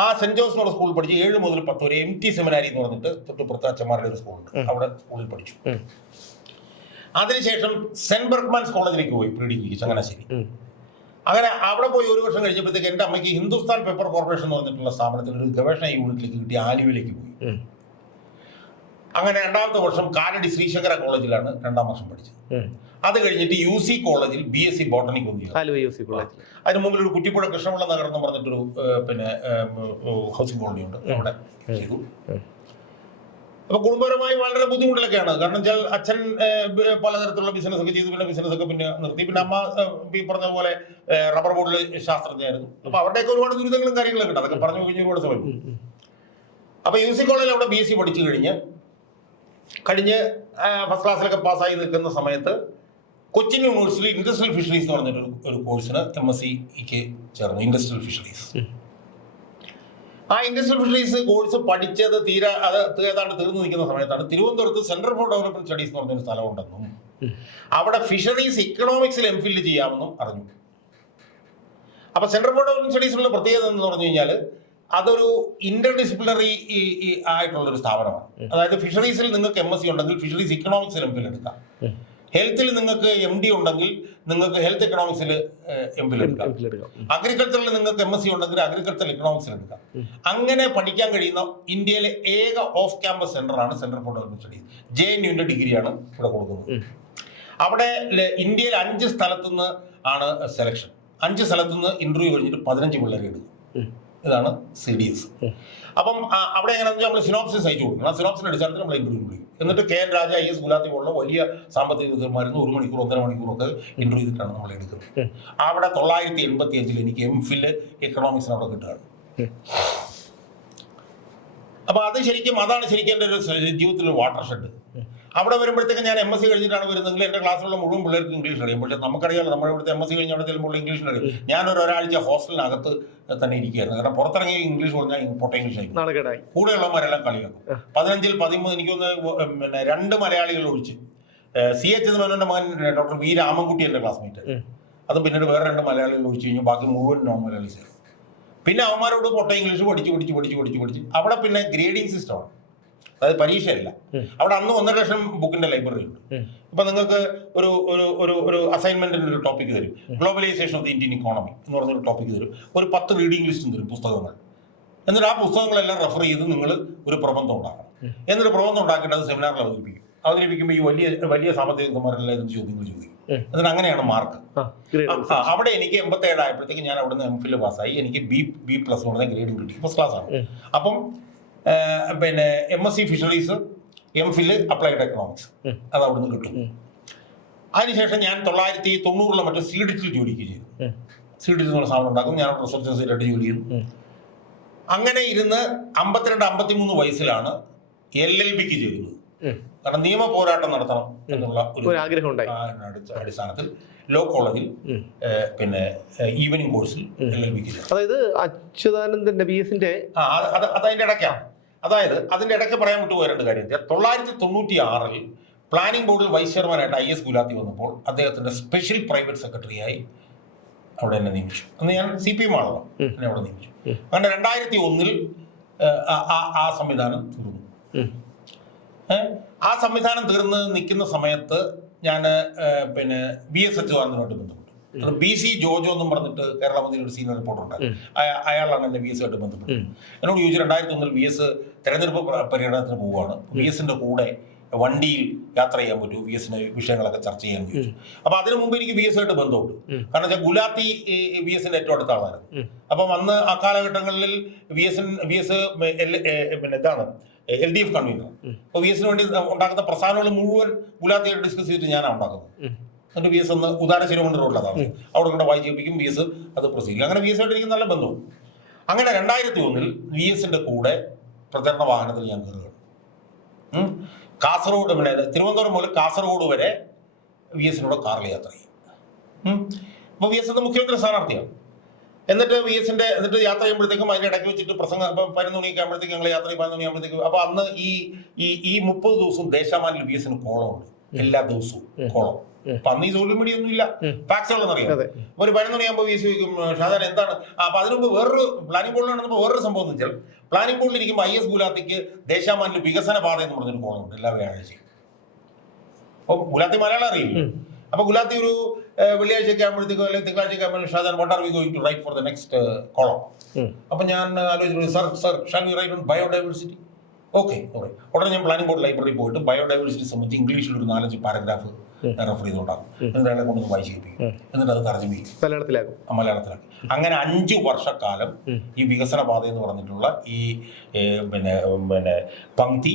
ആ സെന്റ് ജോസഫ് എന്ന് പറഞ്ഞ സ്കൂളിൽ പഠിച്ച് 7 മുതൽ 10 വരെ MT സെമിനാരി എന്ന് പറഞ്ഞിട്ട് തൊട്ടുപുറത്ത് അച്ഛന്മാരുടെ ഒരു സ്കൂളുണ്ട്, അവിടെ സ്കൂളിൽ പഠിച്ചു. അതിനുശേഷം സെന്റ് ബർഗ്മാൻസ് കോളേജിലേക്ക് പോയി പ്രീഡിഗ്രിക്ക് ചങ്ങനാശ്ശേരി. അങ്ങനെ അവിടെ പോയി 1 വർഷം കഴിഞ്ഞപ്പോഴത്തേക്ക് എൻ്റെ അമ്മയ്ക്ക് ഹിന്ദുസ്ഥാൻ പേപ്പർ കോർപ്പറേഷൻ എന്ന് പറഞ്ഞിട്ടുള്ള സ്ഥാപനത്തിൽ ഒരു ഗവേഷണ യൂണിറ്റിലേക്ക് കിട്ടി, ആലുവയിലേക്ക് പോയി. അങ്ങനെ 2ാമത്തെ വർഷം കാലടി ശ്രീശങ്കര കോളേജിലാണ് 2ാം വർഷം പഠിച്ചത്. അത് കഴിഞ്ഞിട്ട് UC കോളേജിൽ BSc ബോട്ടണിക് വന്നു. അതിന് മുമ്പിൽ ഒരു കുറ്റിപ്പുഴ കൃഷ്ണപിള്ള നഗർ എന്ന് പറഞ്ഞിട്ടൊരു പിന്നെ ഹൗസിംഗ് കോളനി ഉണ്ട്, അവിടെ ചെയ്തു. അപ്പൊ കുടുംബപരമായി വളരെ ബുദ്ധിമുട്ടിലൊക്കെയാണ്. കാരണം വെച്ചാൽ അച്ഛൻ പലതരത്തിലുള്ള ബിസിനസ് ഒക്കെ ചെയ്തു, പിന്നെ ബിസിനസ് ഒക്കെ പിന്നെ നിർത്തി. പിന്നെ അമ്മ ഈ പറഞ്ഞ പോലെ റബ്ബർ ബോർഡിൽ ശാസ്ത്രജ്ഞയായിരുന്നു. അപ്പൊ അവിടെയൊക്കെ ഒരുപാട് ദുരിതങ്ങളും കാര്യങ്ങളൊക്കെ ഉണ്ട്, അതൊക്കെ പറഞ്ഞു കഴിഞ്ഞ ഒരുപാട് സമയം. അപ്പൊ UC കോളേജിൽ അവിടെ BSc പഠിച്ചു കഴിഞ്ഞ് ഫസ്റ്റ് ക്ലാസ്സിലൊക്കെ പാസ്സായി നിൽക്കുന്ന സമയത്ത് കൊച്ചിൻ യൂണിവേഴ്സിറ്റി ഇൻഡസ്ട്രിയൽ ഫിഷറീസ് എന്ന് പറഞ്ഞിട്ട് ഒരു കോഴ്സിന് MScക്ക് ചേർന്നു, ഇൻഡസ്ട്രിയൽ ഫിഷറീസ്. ആ ഇൻഡസ്ട്രിയൽ ഫിഷറീസ് കോഴ്സ് പഠിച്ചത് ഏതാണ്ട് തീർന്നു നിൽക്കുന്ന സമയത്താണ് തിരുവനന്തപുരത്ത് സെന്റർ ഫോർ ഡെവലപ്മെന്റ് സ്റ്റഡീസ് എന്ന് പറഞ്ഞൊരു സ്ഥലമുണ്ടെന്നും അവിടെ ഫിഷറീസ് ഇക്കണോമിക്സിൽ MPhil ചെയ്യാമെന്നും അറിഞ്ഞു. അപ്പൊ സെന്റർ ഫോർ ഡെവലപ്മെന്റ് സ്റ്റഡീസിനുള്ള പ്രത്യേകത എന്ന് പറഞ്ഞു കഴിഞ്ഞാൽ അതൊരു ഇന്റർ ഡിസിപ്ലിനറി ആയിട്ടുള്ളൊരു സ്ഥാപനമാണ്. അതായത് ഫിഷറീസിൽ നിങ്ങൾക്ക് MSc ഉണ്ടെങ്കിൽ ഫിഷറീസ് ഇക്കണോമിക്സിൽ MPhil എടുക്കാം. ഹെൽത്തിൽ നിങ്ങൾക്ക് MD ഉണ്ടെങ്കിൽ നിങ്ങൾക്ക് ഹെൽത്ത് എക്കണോമിക്സിൽ MPhil എടുക്കാം. അഗ്രികൾച്ചറിൽ നിങ്ങൾക്ക് MSc ഉണ്ടെങ്കിൽ അഗ്രികൾച്ചർ ഇക്കണോമിക്സിൽ എടുക്കാം. അങ്ങനെ പഠിക്കാൻ കഴിയുന്ന ഇന്ത്യയിലെ ഏക ഓഫ് ക്യാമ്പസ് സെന്ററാണ് സെന്റർ ഫോർ ഡെവലപ്മെന്റ് സ്റ്റഡീസ്. JNUവിന്റെ ഡിഗ്രിയാണ് ഇവിടെ കൊടുക്കുന്നത്. അവിടെ ഇന്ത്യയിൽ 5 സ്ഥലത്തുനിന്ന് ആണ് സെലക്ഷൻ. 5 സ്ഥലത്തുനിന്ന് ഇന്റർവ്യൂ കഴിഞ്ഞിട്ട് 15 പിള്ളേരെ എടുക്കും. ഇതാണ് CDS. അപ്പം അവിടെ എങ്ങനെയാണെന്ന് വെച്ചാൽ നമ്മൾ സിനോപ്സിസ് അയച്ചു കൊടുക്കണം. ആ സിനോപ്സിന്റെ അടിസ്ഥാനത്തിൽ നമ്മൾ ഇന്റർവ്യൂ വിളിക്കും. എന്നിട്ട് KN രാജ, IS ഗുലാത്തി പോലുള്ള വലിയ സാമ്പത്തിക വിദഗ്ധന്മാരുന്ന് 1 മണിക്കൂർ 1.5 മണിക്കൂറൊക്കെ ഇന്റർവ്യൂ ചെയ്തിട്ടാണ് നമ്മൾ എടുക്കുന്നത്. അവിടെ 985 എനിക്ക് MPhil എക്കണോമിക്സിന് അവിടെ കിട്ടുകയാണ്. അപ്പൊ അതാണ് ശരിക്കും എൻ്റെ ഒരു ജീവിതത്തിലൊരു വാട്ടർ ഷെഡ്. അവിടെ വരുമ്പോഴത്തേക്ക് ഞാൻ MSc കഴിഞ്ഞിട്ടാണ് വരുന്നതെങ്കിൽ എൻ്റെ ക്ലാസ്സിലുള്ള മുഴുവൻ പിള്ളേർക്ക് ഇംഗ്ലീഷ് അറിയാം. പക്ഷേ നമുക്കറിയാമല്ലോ, നമ്മുടെ ഇവിടുത്തെ MSc കഴിഞ്ഞ അവിടെ ചെല്ലുമ്പോൾ ഇംഗ്ലീഷിന് അറിയാം. ഞാനൊരു ഒരാഴ്ച ഹോസ്റ്റലിനകത്ത് തന്നെ ഇരിക്കുകയായിരുന്നു. കാരണം പുറത്തിറങ്ങി ഇംഗ്ലീഷ് പറഞ്ഞാൽ പൊട്ട ഇംഗ്ലീഷ് ആയി. കൂടെയുള്ളവരെല്ലാം കളിയാക്കും. 15-ൽ 13 എനിക്കൊന്ന് പിന്നെ 2 മലയാളികൾ ഒഴിച്ച് CH മേനോന്റെ മകൻ ഡോക്ടർ V രാമൻകുട്ടി എൻ്റെ ക്ലാസ്മേറ്റ്, അതും പിന്നീട് വേറെ 2 മലയാളികൾ ഒഴിച്ച് കഴിഞ്ഞാൽ ബാക്കി മുഴുവൻ നോൺ മലയാളീസ്. പിന്നെ അവന്മാരോട് പൊട്ട ഇംഗ്ലീഷ് പഠിച്ച് അവിടെ പിന്നെ ഗ്രേഡിംഗ് സിസ്റ്റമാണ്. അതായത് പരീക്ഷയല്ല. അവിടെ അന്ന് 1.5 ലക്ഷം ബുക്കിന്റെ ലൈബ്രറി ഉണ്ട്. ഇപ്പൊ നിങ്ങൾക്ക് ഒരു അസൈൻമെന്റിന് ഒരു ടോപ്പിക് തരും, globalization of the Indian economy എന്ന് പറഞ്ഞൊരു ടോപ്പിക് തരും. ഒരു 10 റീഡിംഗ് ലിസ്റ്റും തരും, പുസ്തകങ്ങൾ. എന്നിട്ട് ആ പുസ്തകങ്ങളെല്ലാം റെഫർ ചെയ്ത് നിങ്ങൾ ഒരു പ്രബന്ധം ഉണ്ടാക്കണം. എന്നിട്ട് പ്രബന്ധം ഉണ്ടാക്കിയിട്ട് അത് സെമിനാറിൽ അവതരിപ്പിക്കുമ്പോൾ ഈ വലിയ സാമ്പത്തിക വിദഗ്ധന്മാരെല്ലാം ഇതിന് ചോദ്യങ്ങൾ ചോദിക്കും. എന്നിട്ട് അങ്ങനെയാണ് മാർക്ക്. അവിടെ എനിക്ക് 87 ആയപ്പോഴത്തേക്ക് ഞാൻ അവിടെ നിന്ന് MPhil പാസ്സായി. എനിക്ക് B+ പറഞ്ഞ ഗ്രേഡും കിട്ടി, ഫസ്റ്റ് ക്ലാസ് ആണ്. അപ്പം പിന്നെ MSc fisheries, MPhil applied economics അത് അവിടുന്ന് കിട്ടും. അതിനുശേഷം ഞാൻ 1990 മറ്റേ സീഡിറ്റിൽ ജോലിക്ക് ചെയ്തു. സീഡിറ്റിൽ എന്നുള്ള സാധനം ഉണ്ടാക്കും. ഞാൻ റിസർച്ച് അസോസിയേറ്റായിട്ട് ജോലി ചെയ്തു. അങ്ങനെ ഇരുന്ന് 52-53 വയസ്സിലാണ് LLBക്ക് ചേരുന്നത്. കാരണം നിയമ പോരാട്ടം നടത്തണം എന്നുള്ള ഒരു ആഗ്രഹം അടിസ്ഥാനത്തിൽ ലോ കോളേജിൽ പിന്നെ ഈവനിങ് കോഴ്സിൽ LLBക്ക് ചേർന്നു. അതായത് അച്യുതാനന്ദന്റെ BSന്റെ അതതിന്റെ ഇടയ്ക്കാണ്. അതായത് അതിന്റെ ഇടയ്ക്ക് പറയാൻ വിട്ടുപോയ 2 കാര്യം. 1996-ൽ പ്ലാനിംഗ് ബോർഡിൽ വൈസ് ചെയർമാനായിട്ട് IS ഗുലാത്തി വന്നപ്പോൾ അദ്ദേഹത്തിന്റെ സ്പെഷ്യൽ പ്രൈവറ്റ് സെക്രട്ടറിയായി അവിടെ എന്നെ നിയമിച്ചു. അന്ന് ഞാൻ CPM ആണല്ലോ, എന്നെ അവിടെ നിയമിച്ചു. അങ്ങനെ 2001-ൽ ആ സംവിധാനം തീർന്നു. ആ സംവിധാനം തീർന്ന് നിൽക്കുന്ന സമയത്ത് ഞാൻ പിന്നെ BS അച്യുതാനന്ദനുമായിട്ട് ബന്ധപ്പെട്ടു. അത് BC ജോജോ എന്നും പറഞ്ഞിട്ട് കേരള മന്ത്രിയിൽ ഒരു സീനിയർ റിപ്പോർട്ടുണ്ട്. അയാളാണ് എന്നെ BS ആയിട്ട് ബന്ധപ്പെട്ടത്. എന്നോട് ചോദിച്ചു 2001-ൽ BS തെരഞ്ഞെടുപ്പ് പര്യടനത്തിന് പോവുകയാണ്, BSന്റെ കൂടെ വണ്ടിയിൽ യാത്ര ചെയ്യാൻ പറ്റൂ, BSന്റെ വിഷയങ്ങളൊക്കെ ചർച്ച ചെയ്യാൻ ചോദിച്ചു. അപ്പൊ അതിനു മുമ്പ് എനിക്ക് BS ആയിട്ട് ബന്ധമുണ്ട്. കാരണം വെച്ചാൽ ഗുലാത്തി BSന്റെ ഏറ്റവും അടുത്ത ആളായിരുന്നു. അപ്പം അന്ന് ആ കാലഘട്ടങ്ങളിൽ BS പിന്നെ ഇതാണ് LDF കൺവീനർ. അപ്പോൾ BSന് വേണ്ടി ഉണ്ടാക്കുന്ന പ്രസ്ഥാനങ്ങൾ മുഴുവൻ ഗുലാത്തിയായിട്ട് ഡിസ്കസ് ചെയ്തിട്ട് ഞാനാണ് ഉണ്ടാക്കുന്നത്. എന്നിട്ട് BS ഒന്ന് ഉദാരശിരോമണി റോഡിലാണ്, അവിടെ കൊണ്ട് വായിച്ചേപ്പിക്കും, BS അത് പ്രസിദ്ധിക്കും. അങ്ങനെ BS ആയിട്ട് എനിക്ക് നല്ല ബന്ധവും. അങ്ങനെ 2001-ൽ BSന്റെ കൂടെ പ്രചരണ വാഹനത്തിൽ ഞാൻ കയറുകയാണ്. കാസർഗോഡ് തിരുവനന്തപുരം മുതൽ കാസർഗോഡ് വരെ BSനോട് കാറിൽ യാത്ര ചെയ്യും. അപ്പോൾ BS എന്ന മുഖ്യമന്ത്രി സ്ഥാനാർത്ഥിയാണ്. എന്നിട്ട് എന്നിട്ട് യാത്ര ചെയ്യുമ്പോഴത്തേക്കും അതിൻ്റെ ഇടയ്ക്ക് വെച്ചിട്ട് പ്രസംഗം 11 മണിയൊക്കെ ആകുമ്പോഴത്തേക്ക് ഞങ്ങൾ യാത്ര 11 മണിയാകുമ്പോഴത്തേക്കും. അപ്പോൾ അന്ന് ഈ 30 ദിവസവും ദേശാമാനിൽ BSന് കോളമുണ്ട്, എല്ലാ ദിവസവും കോളം. അപ്പൊ അന്ന് ഈ സോഷ്യൽ മീഡിയ ഒന്നും ഇല്ല, ഫാക്സുകളൊന്നും അറിയാം. ഒരു 11 മണിയാകുമ്പോൾ VS ചോദിക്കും ഷാജാൻ എന്താണ്. അപ്പൊ അതിന് മുമ്പ് വേറൊരു പ്ലാനിംഗ് ബോർഡിൽ നടന്നപ്പോൾ വേറൊരു സംഭവം എന്ന് വെച്ചാൽ, പ്ലാനിംഗ് ബോർഡിൽ ഇരിക്കുമ്പോൾ IS ഗുലാത്തിക്ക് ദേശാമാനിൽ വികസന പാത എന്ന് പറഞ്ഞൊരു കോളമുണ്ട് എല്ലാ വ്യാഴാഴ്ചയും. അപ്പൊ ഗുലാത്തി മലയാളം അറിയില്ല. അപ്പൊ ഗുലാത്തി ഒരു വെള്ളിയാഴ്ചയൊക്കെ ആകുമ്പോഴത്തേക്കോ അല്ലെങ്കിൽ തിങ്കളാഴ്ചയൊക്കെ ആകുമ്പോൾ Shajan what are we going to write for the next column. അപ്പൊ ഞാൻ ആലോചിച്ചു sir shall we write on biodiversity. Okay ഉടനെ ഞാൻ പ്ലാനിംഗ് ബോർഡ് ലൈബ്രറിയിൽ പോയിട്ട് ബയോഡൈവേഴ്സിറ്റി സംബന്ധിച്ച് ഇംഗ്ലീഷിൽ ഒരു 4-5 പാരഗ്രാഫ് റെഫർ ചെയ്തുകൊണ്ടാകും. എന്നിട്ട് അയാളെ കൊണ്ടൊന്ന് വായിച്ച് കേൾപ്പിക്കും, എന്നിട്ട് അത് തർജ്ജമ ചെയ്യും, മലയാളത്തിലാക്കും. അങ്ങനെ 5 വർഷക്കാലം ഈ വികസന പാത എന്ന് പറഞ്ഞിട്ടുള്ള ഈ പിന്നെ പങ്ക്തി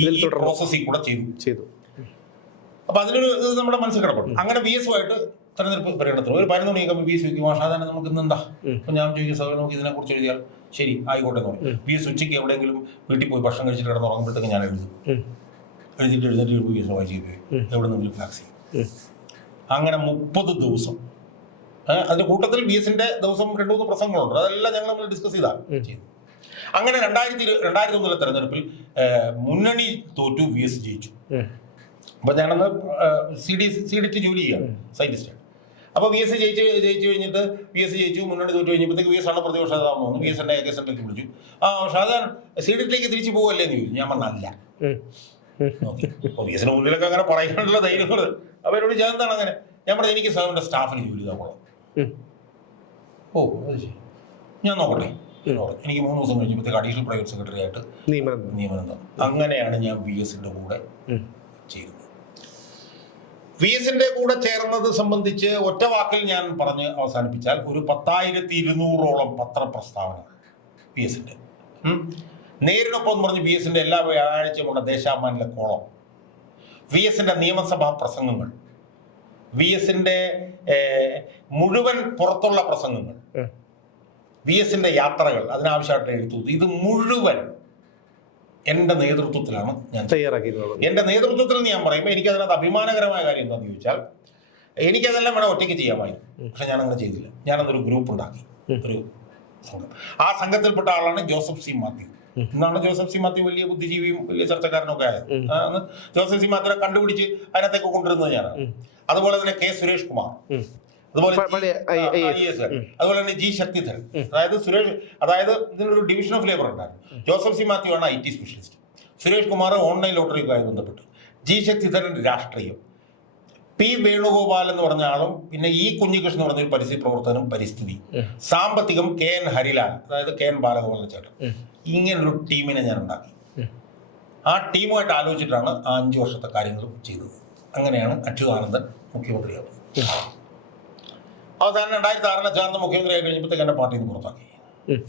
ഈ പ്രോസസ്സിൽ കൂടെ ചെയ്തു. അപ്പൊ അതിലൊരു ഇത് നമ്മുടെ മനസ്സിൽ കിടപ്പുണ്ട്. അങ്ങനെ VS ആയിട്ട് തെരഞ്ഞെടുപ്പ് പര്യടനത്തിന് ഒരു 11 മണിയൊക്കെ VS ചോദിക്കും ഷാജാനെ നമുക്ക് ഇന്ന് എന്താ. അപ്പൊ ഞാൻ ചോദിക്കും സാർ നമുക്ക് ഇതിനെ കുറിച്ച് എഴുതിയാൽ ശരി ആയിക്കോട്ടെ എന്ന് പറയും. VS ഉച്ചയ്ക്ക് എവിടെയെങ്കിലും വീട്ടിൽ പോയി ഭക്ഷണം കഴിച്ചിട്ട് കിടന്ന് ഉറങ്ങുമ്പോഴത്തേക്ക് ഞാൻ എഴുതിയിട്ട് VS വായിച്ച് എവിടെ നിന്നെങ്കിലും ഫാക്സ് ചെയ്യും. അങ്ങനെ 30 ദിവസം. അതിന്റെ കൂട്ടത്തിൽ VSന്റെ ദിവസം 2-3 പ്രസംഗങ്ങളുണ്ട്, അതെല്ലാം ഞങ്ങൾ നമ്മൾ ഡിസ്കസ് ചെയ്തു. അങ്ങനെ 2001 തെരഞ്ഞെടുപ്പിൽ മുന്നണി തോറ്റു, VS ജയിച്ചു. അപ്പൊ ഞാനന്ന് CDT ജോലി ചെയ്യാണ്, സയന്റിസ്റ്റാണ്. അപ്പൊ VS ജയിച്ചു കഴിഞ്ഞിട്ട് VS ജയിച്ചു, മുന്നണി തോറ്റു കഴിഞ്ഞപ്പോഴത്തേക്ക് VS ആണ് പ്രതിപക്ഷ നേതാവെന്ന് തോന്നുന്നു. VS എന്നെ AK-സെന്ററിലേക്ക് വിളിച്ചു. ഷാജാൻ CDTയിലേക്ക് തിരിച്ചു പോവല്ലേ എന്ന് ചോദിച്ചു. ഞാൻ പറഞ്ഞല്ല. VSന്റെ മുന്നിലൊക്കെ അങ്ങനെ പറയാനുള്ള ധൈര്യങ്ങൾ അവരോട് ഞാൻ എന്താണ് അങ്ങനെ. ഞാൻ പറഞ്ഞു എനിക്ക് സാറിന്റെ സ്റ്റാഫിന് ജോലി ചെയ്താൽ കൊള്ളാം. ഓ അത് ശരി, ഞാൻ നോക്കട്ടെ. എനിക്ക് 3 ദിവസം കഴിഞ്ഞപ്പോഴത്തേക്ക് അഡീഷണൽ പ്രൈവറ്റ് സെക്രട്ടറി ആയിട്ട് നിയമനം തന്നു. അങ്ങനെയാണ് ഞാൻ VSന്റെ കൂടെ ചേരുന്നത്. VSന്റെ കൂടെ ചേർന്നത് സംബന്ധിച്ച് ഒറ്റ വാക്കിൽ ഞാൻ പറഞ്ഞ് അവസാനിപ്പിച്ചാൽ ഒരു 10,200ഓളം പത്രപ്രസ്താവന VSന്റെ. നേരിനൊപ്പം എന്ന് പറഞ്ഞ് VSന്റെ എല്ലാ വ്യാഴാഴ്ചയുമുള്ള ദേശാമാനിലെ കോളം, VSന്റെ നിയമസഭാ പ്രസംഗങ്ങൾ, VSന്റെ മുഴുവൻ പുറത്തുള്ള പ്രസംഗങ്ങൾ, VSന്റെ യാത്രകൾ, അതിനാവശ്യമായിട്ട് എഴുത്തു, ഇത് മുഴുവൻ എൻ്റെ നേതൃത്വത്തിലാണ് ഞാൻ തയ്യാറാക്കിയിരുന്നത്. എൻ്റെ നേതൃത്വത്തിൽ ഞാൻ പറയുമ്പോൾ എനിക്ക് അതിനകത്ത് അഭിമാനകരമായ കാര്യം എന്താണെന്ന് ചോദിച്ചാൽ, എനിക്കതെല്ലാം വേണം ഒറ്റയ്ക്ക് ചെയ്യാമായിരുന്നു. പക്ഷെ ഞാനങ്ങനെ ചെയ്തില്ല. ഞാനതൊരു ഗ്രൂപ്പ് ഉണ്ടാക്കി, ഒരു സംഘം. ആ സംഘത്തിൽപ്പെട്ട ആളാണ് ജോസഫ് സി മാത്യു. ഇന്നാണ് ജോസഫ് സി മാത്യു വലിയ ബുദ്ധിജീവിയും വലിയ ചർച്ചക്കാരനൊക്കെ ആയത്. ജോസഫ് സി മാത്യുവിനെ കണ്ടുപിടിച്ച് അതിനകത്തേക്ക് കൊണ്ടുവരുന്നത് ഞാനാണ്. അതുപോലെ തന്നെ K സുരേഷ് കുമാർ, അതുപോലെ അതുപോലെ തന്നെ G ശക്തിധരൻ. അതായത് ഇതിനൊരു ഡിവിഷൻ ഓഫ് ലേബർ ഉണ്ടായിരുന്നു. ജോസഫ് സി മാത്യു ആണ് IT specialist, Suresh Kumar online ലോട്ടറിയുമായി ബന്ധപ്പെട്ട്, G ശക്തിധരൻ രാഷ്ട്രീയം, P വേണുഗോപാൽ എന്ന് പറഞ്ഞ ആളും പിന്നെ E കുഞ്ഞികൃഷ്ണൻ എന്ന് പറഞ്ഞ ഒരു പരിസ്ഥിതി പ്രവർത്തനം, പരിസ്ഥിതി, സാമ്പത്തികം KN ഹരിലാൽ, അതായത് KN ബാലഗോപാലിന്റെ ചേട്ടൻ. ഇങ്ങനൊരു ടീമിനെ ഞാൻ ഉണ്ടാക്കി. ആ ടീമുമായിട്ട് ആലോചിച്ചിട്ടാണ് ആ 5 വർഷത്തെ കാര്യങ്ങളും ചെയ്തത്. അങ്ങനെയാണ് അച്യുതാനന്ദൻ മുഖ്യമന്ത്രിയാവുന്നത്. അവസാനം 2006 ചേർന്ന് മുഖ്യമന്ത്രിയായി കഴിഞ്ഞപ്പോഴത്തേക്ക് എന്നെ പാർട്ടിയിൽ നിന്ന് പുറത്താക്കി.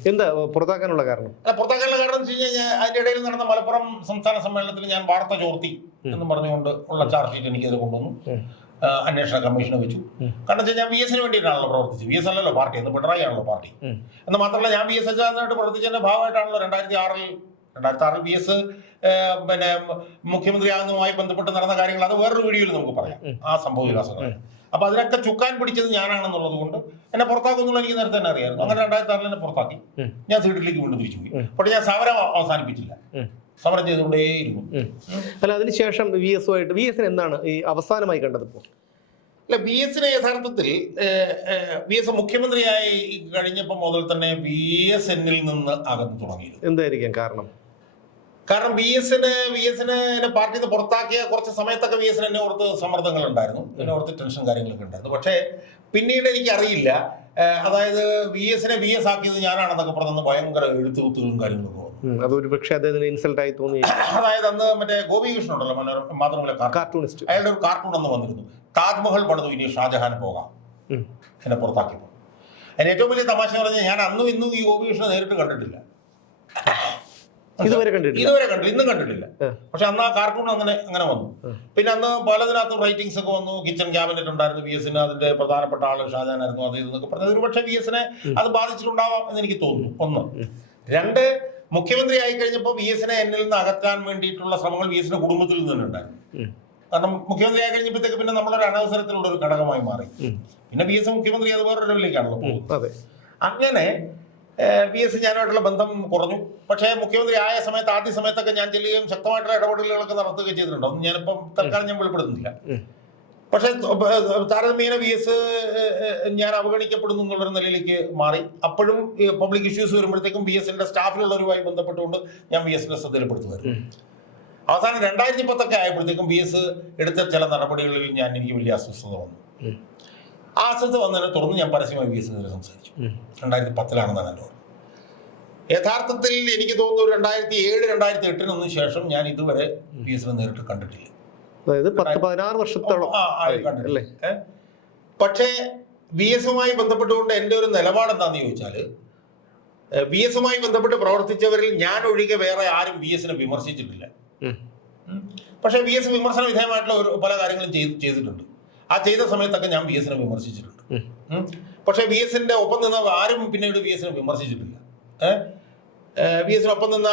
എന്താ പുറത്താക്കാനുള്ള കാരണം? പുറത്താക്കാനുള്ള കാരണം എന്ന് വെച്ച് കഴിഞ്ഞാൽ അതിന്റെ ഇടയിൽ നടന്ന മലപ്പുറം സംസ്ഥാന സമ്മേളനത്തിൽ ഞാൻ വാർത്ത ചോർത്തി എന്ന് പറഞ്ഞുകൊണ്ട് ഉള്ള ചാർജ് ഷീറ്റ് എനിക്കത് കൊണ്ടുവന്നു. അന്വേഷണ കമ്മീഷനെ വെച്ചു. കാരണം വെച്ചാൽ ഞാൻ VSന് വേണ്ടിയിട്ടാണല്ലോ പ്രവർത്തിച്ചത്. VS അല്ലല്ലോ പാർട്ടി, എന്ന് പിണറായി ആണല്ലോ പാർട്ടി. എന്ന് മാത്രമല്ല ഞാൻ VS അച്യുതാനന്ദനായിട്ട് പ്രവർത്തിച്ചതിന്റെ ഭാഗമായിട്ടാണല്ലോ 2006 VS പിന്നെ മുഖ്യമന്ത്രിയാകുന്നതുമായി ബന്ധപ്പെട്ട് നടന്ന കാര്യങ്ങൾ, അത് വേറൊരു വീഡിയോയിൽ നമുക്ക് പറയാം, ആ സംഭവ വികാസങ്ങൾ. അപ്പൊ അതിനൊക്കെ ചുക്കാൻ പിടിച്ചത് ഞാനാണെന്നുള്ളത് കൊണ്ട് എന്നെ പുറത്താക്കുന്നുള്ള എനിക്ക് നേരത്തെ തന്നെ അറിയായിരുന്നു. അങ്ങനെ 2006 എന്നെ പുറത്താക്കി. ഞാൻ സീഡിലേക്ക് വീണ്ടും തിരിച്ചു പോയി. പക്ഷെ ഞാൻ സമരം അവസാനിപ്പിച്ചില്ല, സമരം ചെയ്തുകൊണ്ടേയിരുന്നു. അല്ല, അതിനുശേഷം VSന് എന്താണ് ഈ അവസാനമായി കണ്ടതിപ്പോ? അല്ല, VSന് യഥാർത്ഥത്തിൽ VS മുഖ്യമന്ത്രിയായി കഴിഞ്ഞപ്പോൾ മുതൽ തന്നെ VSനിൽ നിന്ന് അകന്നു തുടങ്ങിയിരുന്നു. എന്തായിരിക്കും കാരണം? കാരണം VSന് പാർട്ടിയിൽ നിന്ന് പുറത്താക്കിയ കുറച്ച് സമയത്തൊക്കെ VSന് എന്നെ ഓർത്ത് സമ്മർദ്ദങ്ങൾ ഉണ്ടായിരുന്നു, എന്നെ ഓർത്ത് ടെൻഷൻ കാര്യങ്ങളൊക്കെ ഉണ്ടായിരുന്നു. പക്ഷേ പിന്നീട് എനിക്കറിയില്ല, അതായത് VSനെ VS ആക്കിയത് ഞാനാണെന്നൊക്കെ പറഞ്ഞ് ഭയങ്കര എഴുത്തുകുത്തുകളും കാര്യങ്ങളൊക്കെ വന്നു. അതൊരു പക്ഷേ അദ്ദേഹത്തിന് ഇൻസൾട്ട് ആയി തോന്നി. അതായത് അന്ന് മറ്റേ ഗോപികൃഷ്ണൻ ഉണ്ടല്ലോ, മാതൃഭൂമിയിലെ കാർട്ടൂണിസ്റ്റ്, അയാളുടെ ഒരു കാർട്ടൂൺ ഒന്ന് വന്നിരുന്നു, താജ്മഹൽ പണിതു ഇനി ഷാജഹാൻ പോകാം, എന്നെ പുറത്താക്കിയപ്പോൾ. അതിന് ഏറ്റവും വലിയ തമാശ പറഞ്ഞാൽ ഞാൻ അന്നും ഇന്നും ഈ ഗോപികൃഷ്ണനെ നേരിട്ട് കണ്ടിട്ടില്ല, ഇതുവരെ കണ്ടിട്ടില്ല, ഇന്നും കണ്ടിട്ടില്ല. പക്ഷെ അന്ന് ആ കാർട്ടൂൺ അങ്ങനെ വന്നു. പിന്നെ അന്ന് പലതിനകത്തും റൈറ്റിംഗ്സ് ഒക്കെ വന്നു. കിച്ചൺ ക്യാബിനറ്റ് ഉണ്ടായിരുന്നു VSന്, അതിന്റെ പ്രധാനപ്പെട്ട ആള് ഷാജഹാനായിരുന്നു, അത് ഇതെന്നൊക്കെ പറഞ്ഞത്. ഒരു പക്ഷേ VSനെ അത് ബാധിച്ചിട്ടുണ്ടാവാം എന്ന് എനിക്ക് തോന്നുന്നു. 1. 2, മുഖ്യമന്ത്രി ആയി കഴിഞ്ഞപ്പോൾ VSനെ എന്നിൽ നിന്ന് അകറ്റാൻ വേണ്ടിയിട്ടുള്ള ശ്രമങ്ങൾ VSന്റെ കുടുംബത്തിൽ നിന്ന് തന്നെ ഉണ്ടായിരുന്നു. കാരണം മുഖ്യമന്ത്രി ആയി കഴിഞ്ഞപ്പോഴത്തേക്ക് പിന്നെ നമ്മളൊരു അനവസരത്തിലുള്ള ഒരു ഘടകമായി മാറി. പിന്നെ VS മുഖ്യമന്ത്രി അത് വേറൊരു ലെവലിലേക്കാണല്ലോ പോകുന്നത്. അങ്ങനെ VS ഞാനുമായിട്ടുള്ള ബന്ധം കുറഞ്ഞു. പക്ഷേ മുഖ്യമന്ത്രി ആയ സമയത്ത് ആദ്യ സമയത്തൊക്കെ ഞാൻ ചെല്ലുകയും ശക്തമായിട്ടുള്ള ഇടപെടലുകളൊക്കെ നടത്തുകയും ചെയ്തിട്ടുണ്ടോ, ഞാനിപ്പം തൽക്കാലം ഞാൻ വെളിപ്പെടുത്തുന്നില്ല. പക്ഷെ താരതമ്യേന VS ഞാൻ അവഗണിക്കപ്പെടുന്നു എന്നുള്ളൊരു നിലയിലേക്ക് മാറി. അപ്പോഴും പബ്ലിക് ഇഷ്യൂസ് വരുമ്പോഴത്തേക്കും VSന്റെ സ്റ്റാഫിലുള്ളവരുമായി ബന്ധപ്പെട്ടുകൊണ്ട് ഞാൻ VSന്റെ ശ്രദ്ധയിൽപ്പെടുത്തുമായിരുന്നു. അവസാനം 2010 ആയപ്പോഴത്തേക്കും VS എടുത്ത ചില നടപടികളിൽ എനിക്ക് വലിയ അസ്വസ്ഥത വന്നു. ആ അസ്വസ്ഥത വന്നതിനെ തുടർന്ന് ഞാൻ പരസ്യമായി VSനെതിരെ സംസാരിച്ചു. 2010 എൻ്റെ ഓർമ്മ. യഥാർത്ഥത്തിൽ എനിക്ക് തോന്നുന്നു 2007-2008 ശേഷം ഞാൻ ഇതുവരെ VSനെ നേരിട്ട് കണ്ടിട്ടില്ല. അതായത് 10-16 വർഷത്തോളം കണ്ടിട്ടില്ലേ. പക്ഷേ VSുമായി ബന്ധപ്പെട്ടുകൊണ്ട് എൻ്റെ ഒരു നിലപാട് എന്താണെന്ന് ചോദിച്ചാൽ, VSുമായി ബന്ധപ്പെട്ട് പ്രവർത്തിച്ചവരിൽ ഞാൻ ഒഴികെ വേറെ ആരും VSനെ വിമർശിച്ചിട്ടില്ല. പക്ഷേ VS വിമർശന വിധേയമായിട്ടുള്ള പല കാര്യങ്ങളും ചെയ്തിട്ടുണ്ട്. ആ ചെയ്ത സമയത്തൊക്കെ ഞാൻ VSനെ വിമർശിച്ചിട്ടുണ്ട്. പക്ഷേ VSന്റെ ഒപ്പം നിന്ന ആരും പിന്നീട് VSനെ വിമർശിച്ചിട്ടില്ല. VSനൊപ്പം നിന്ന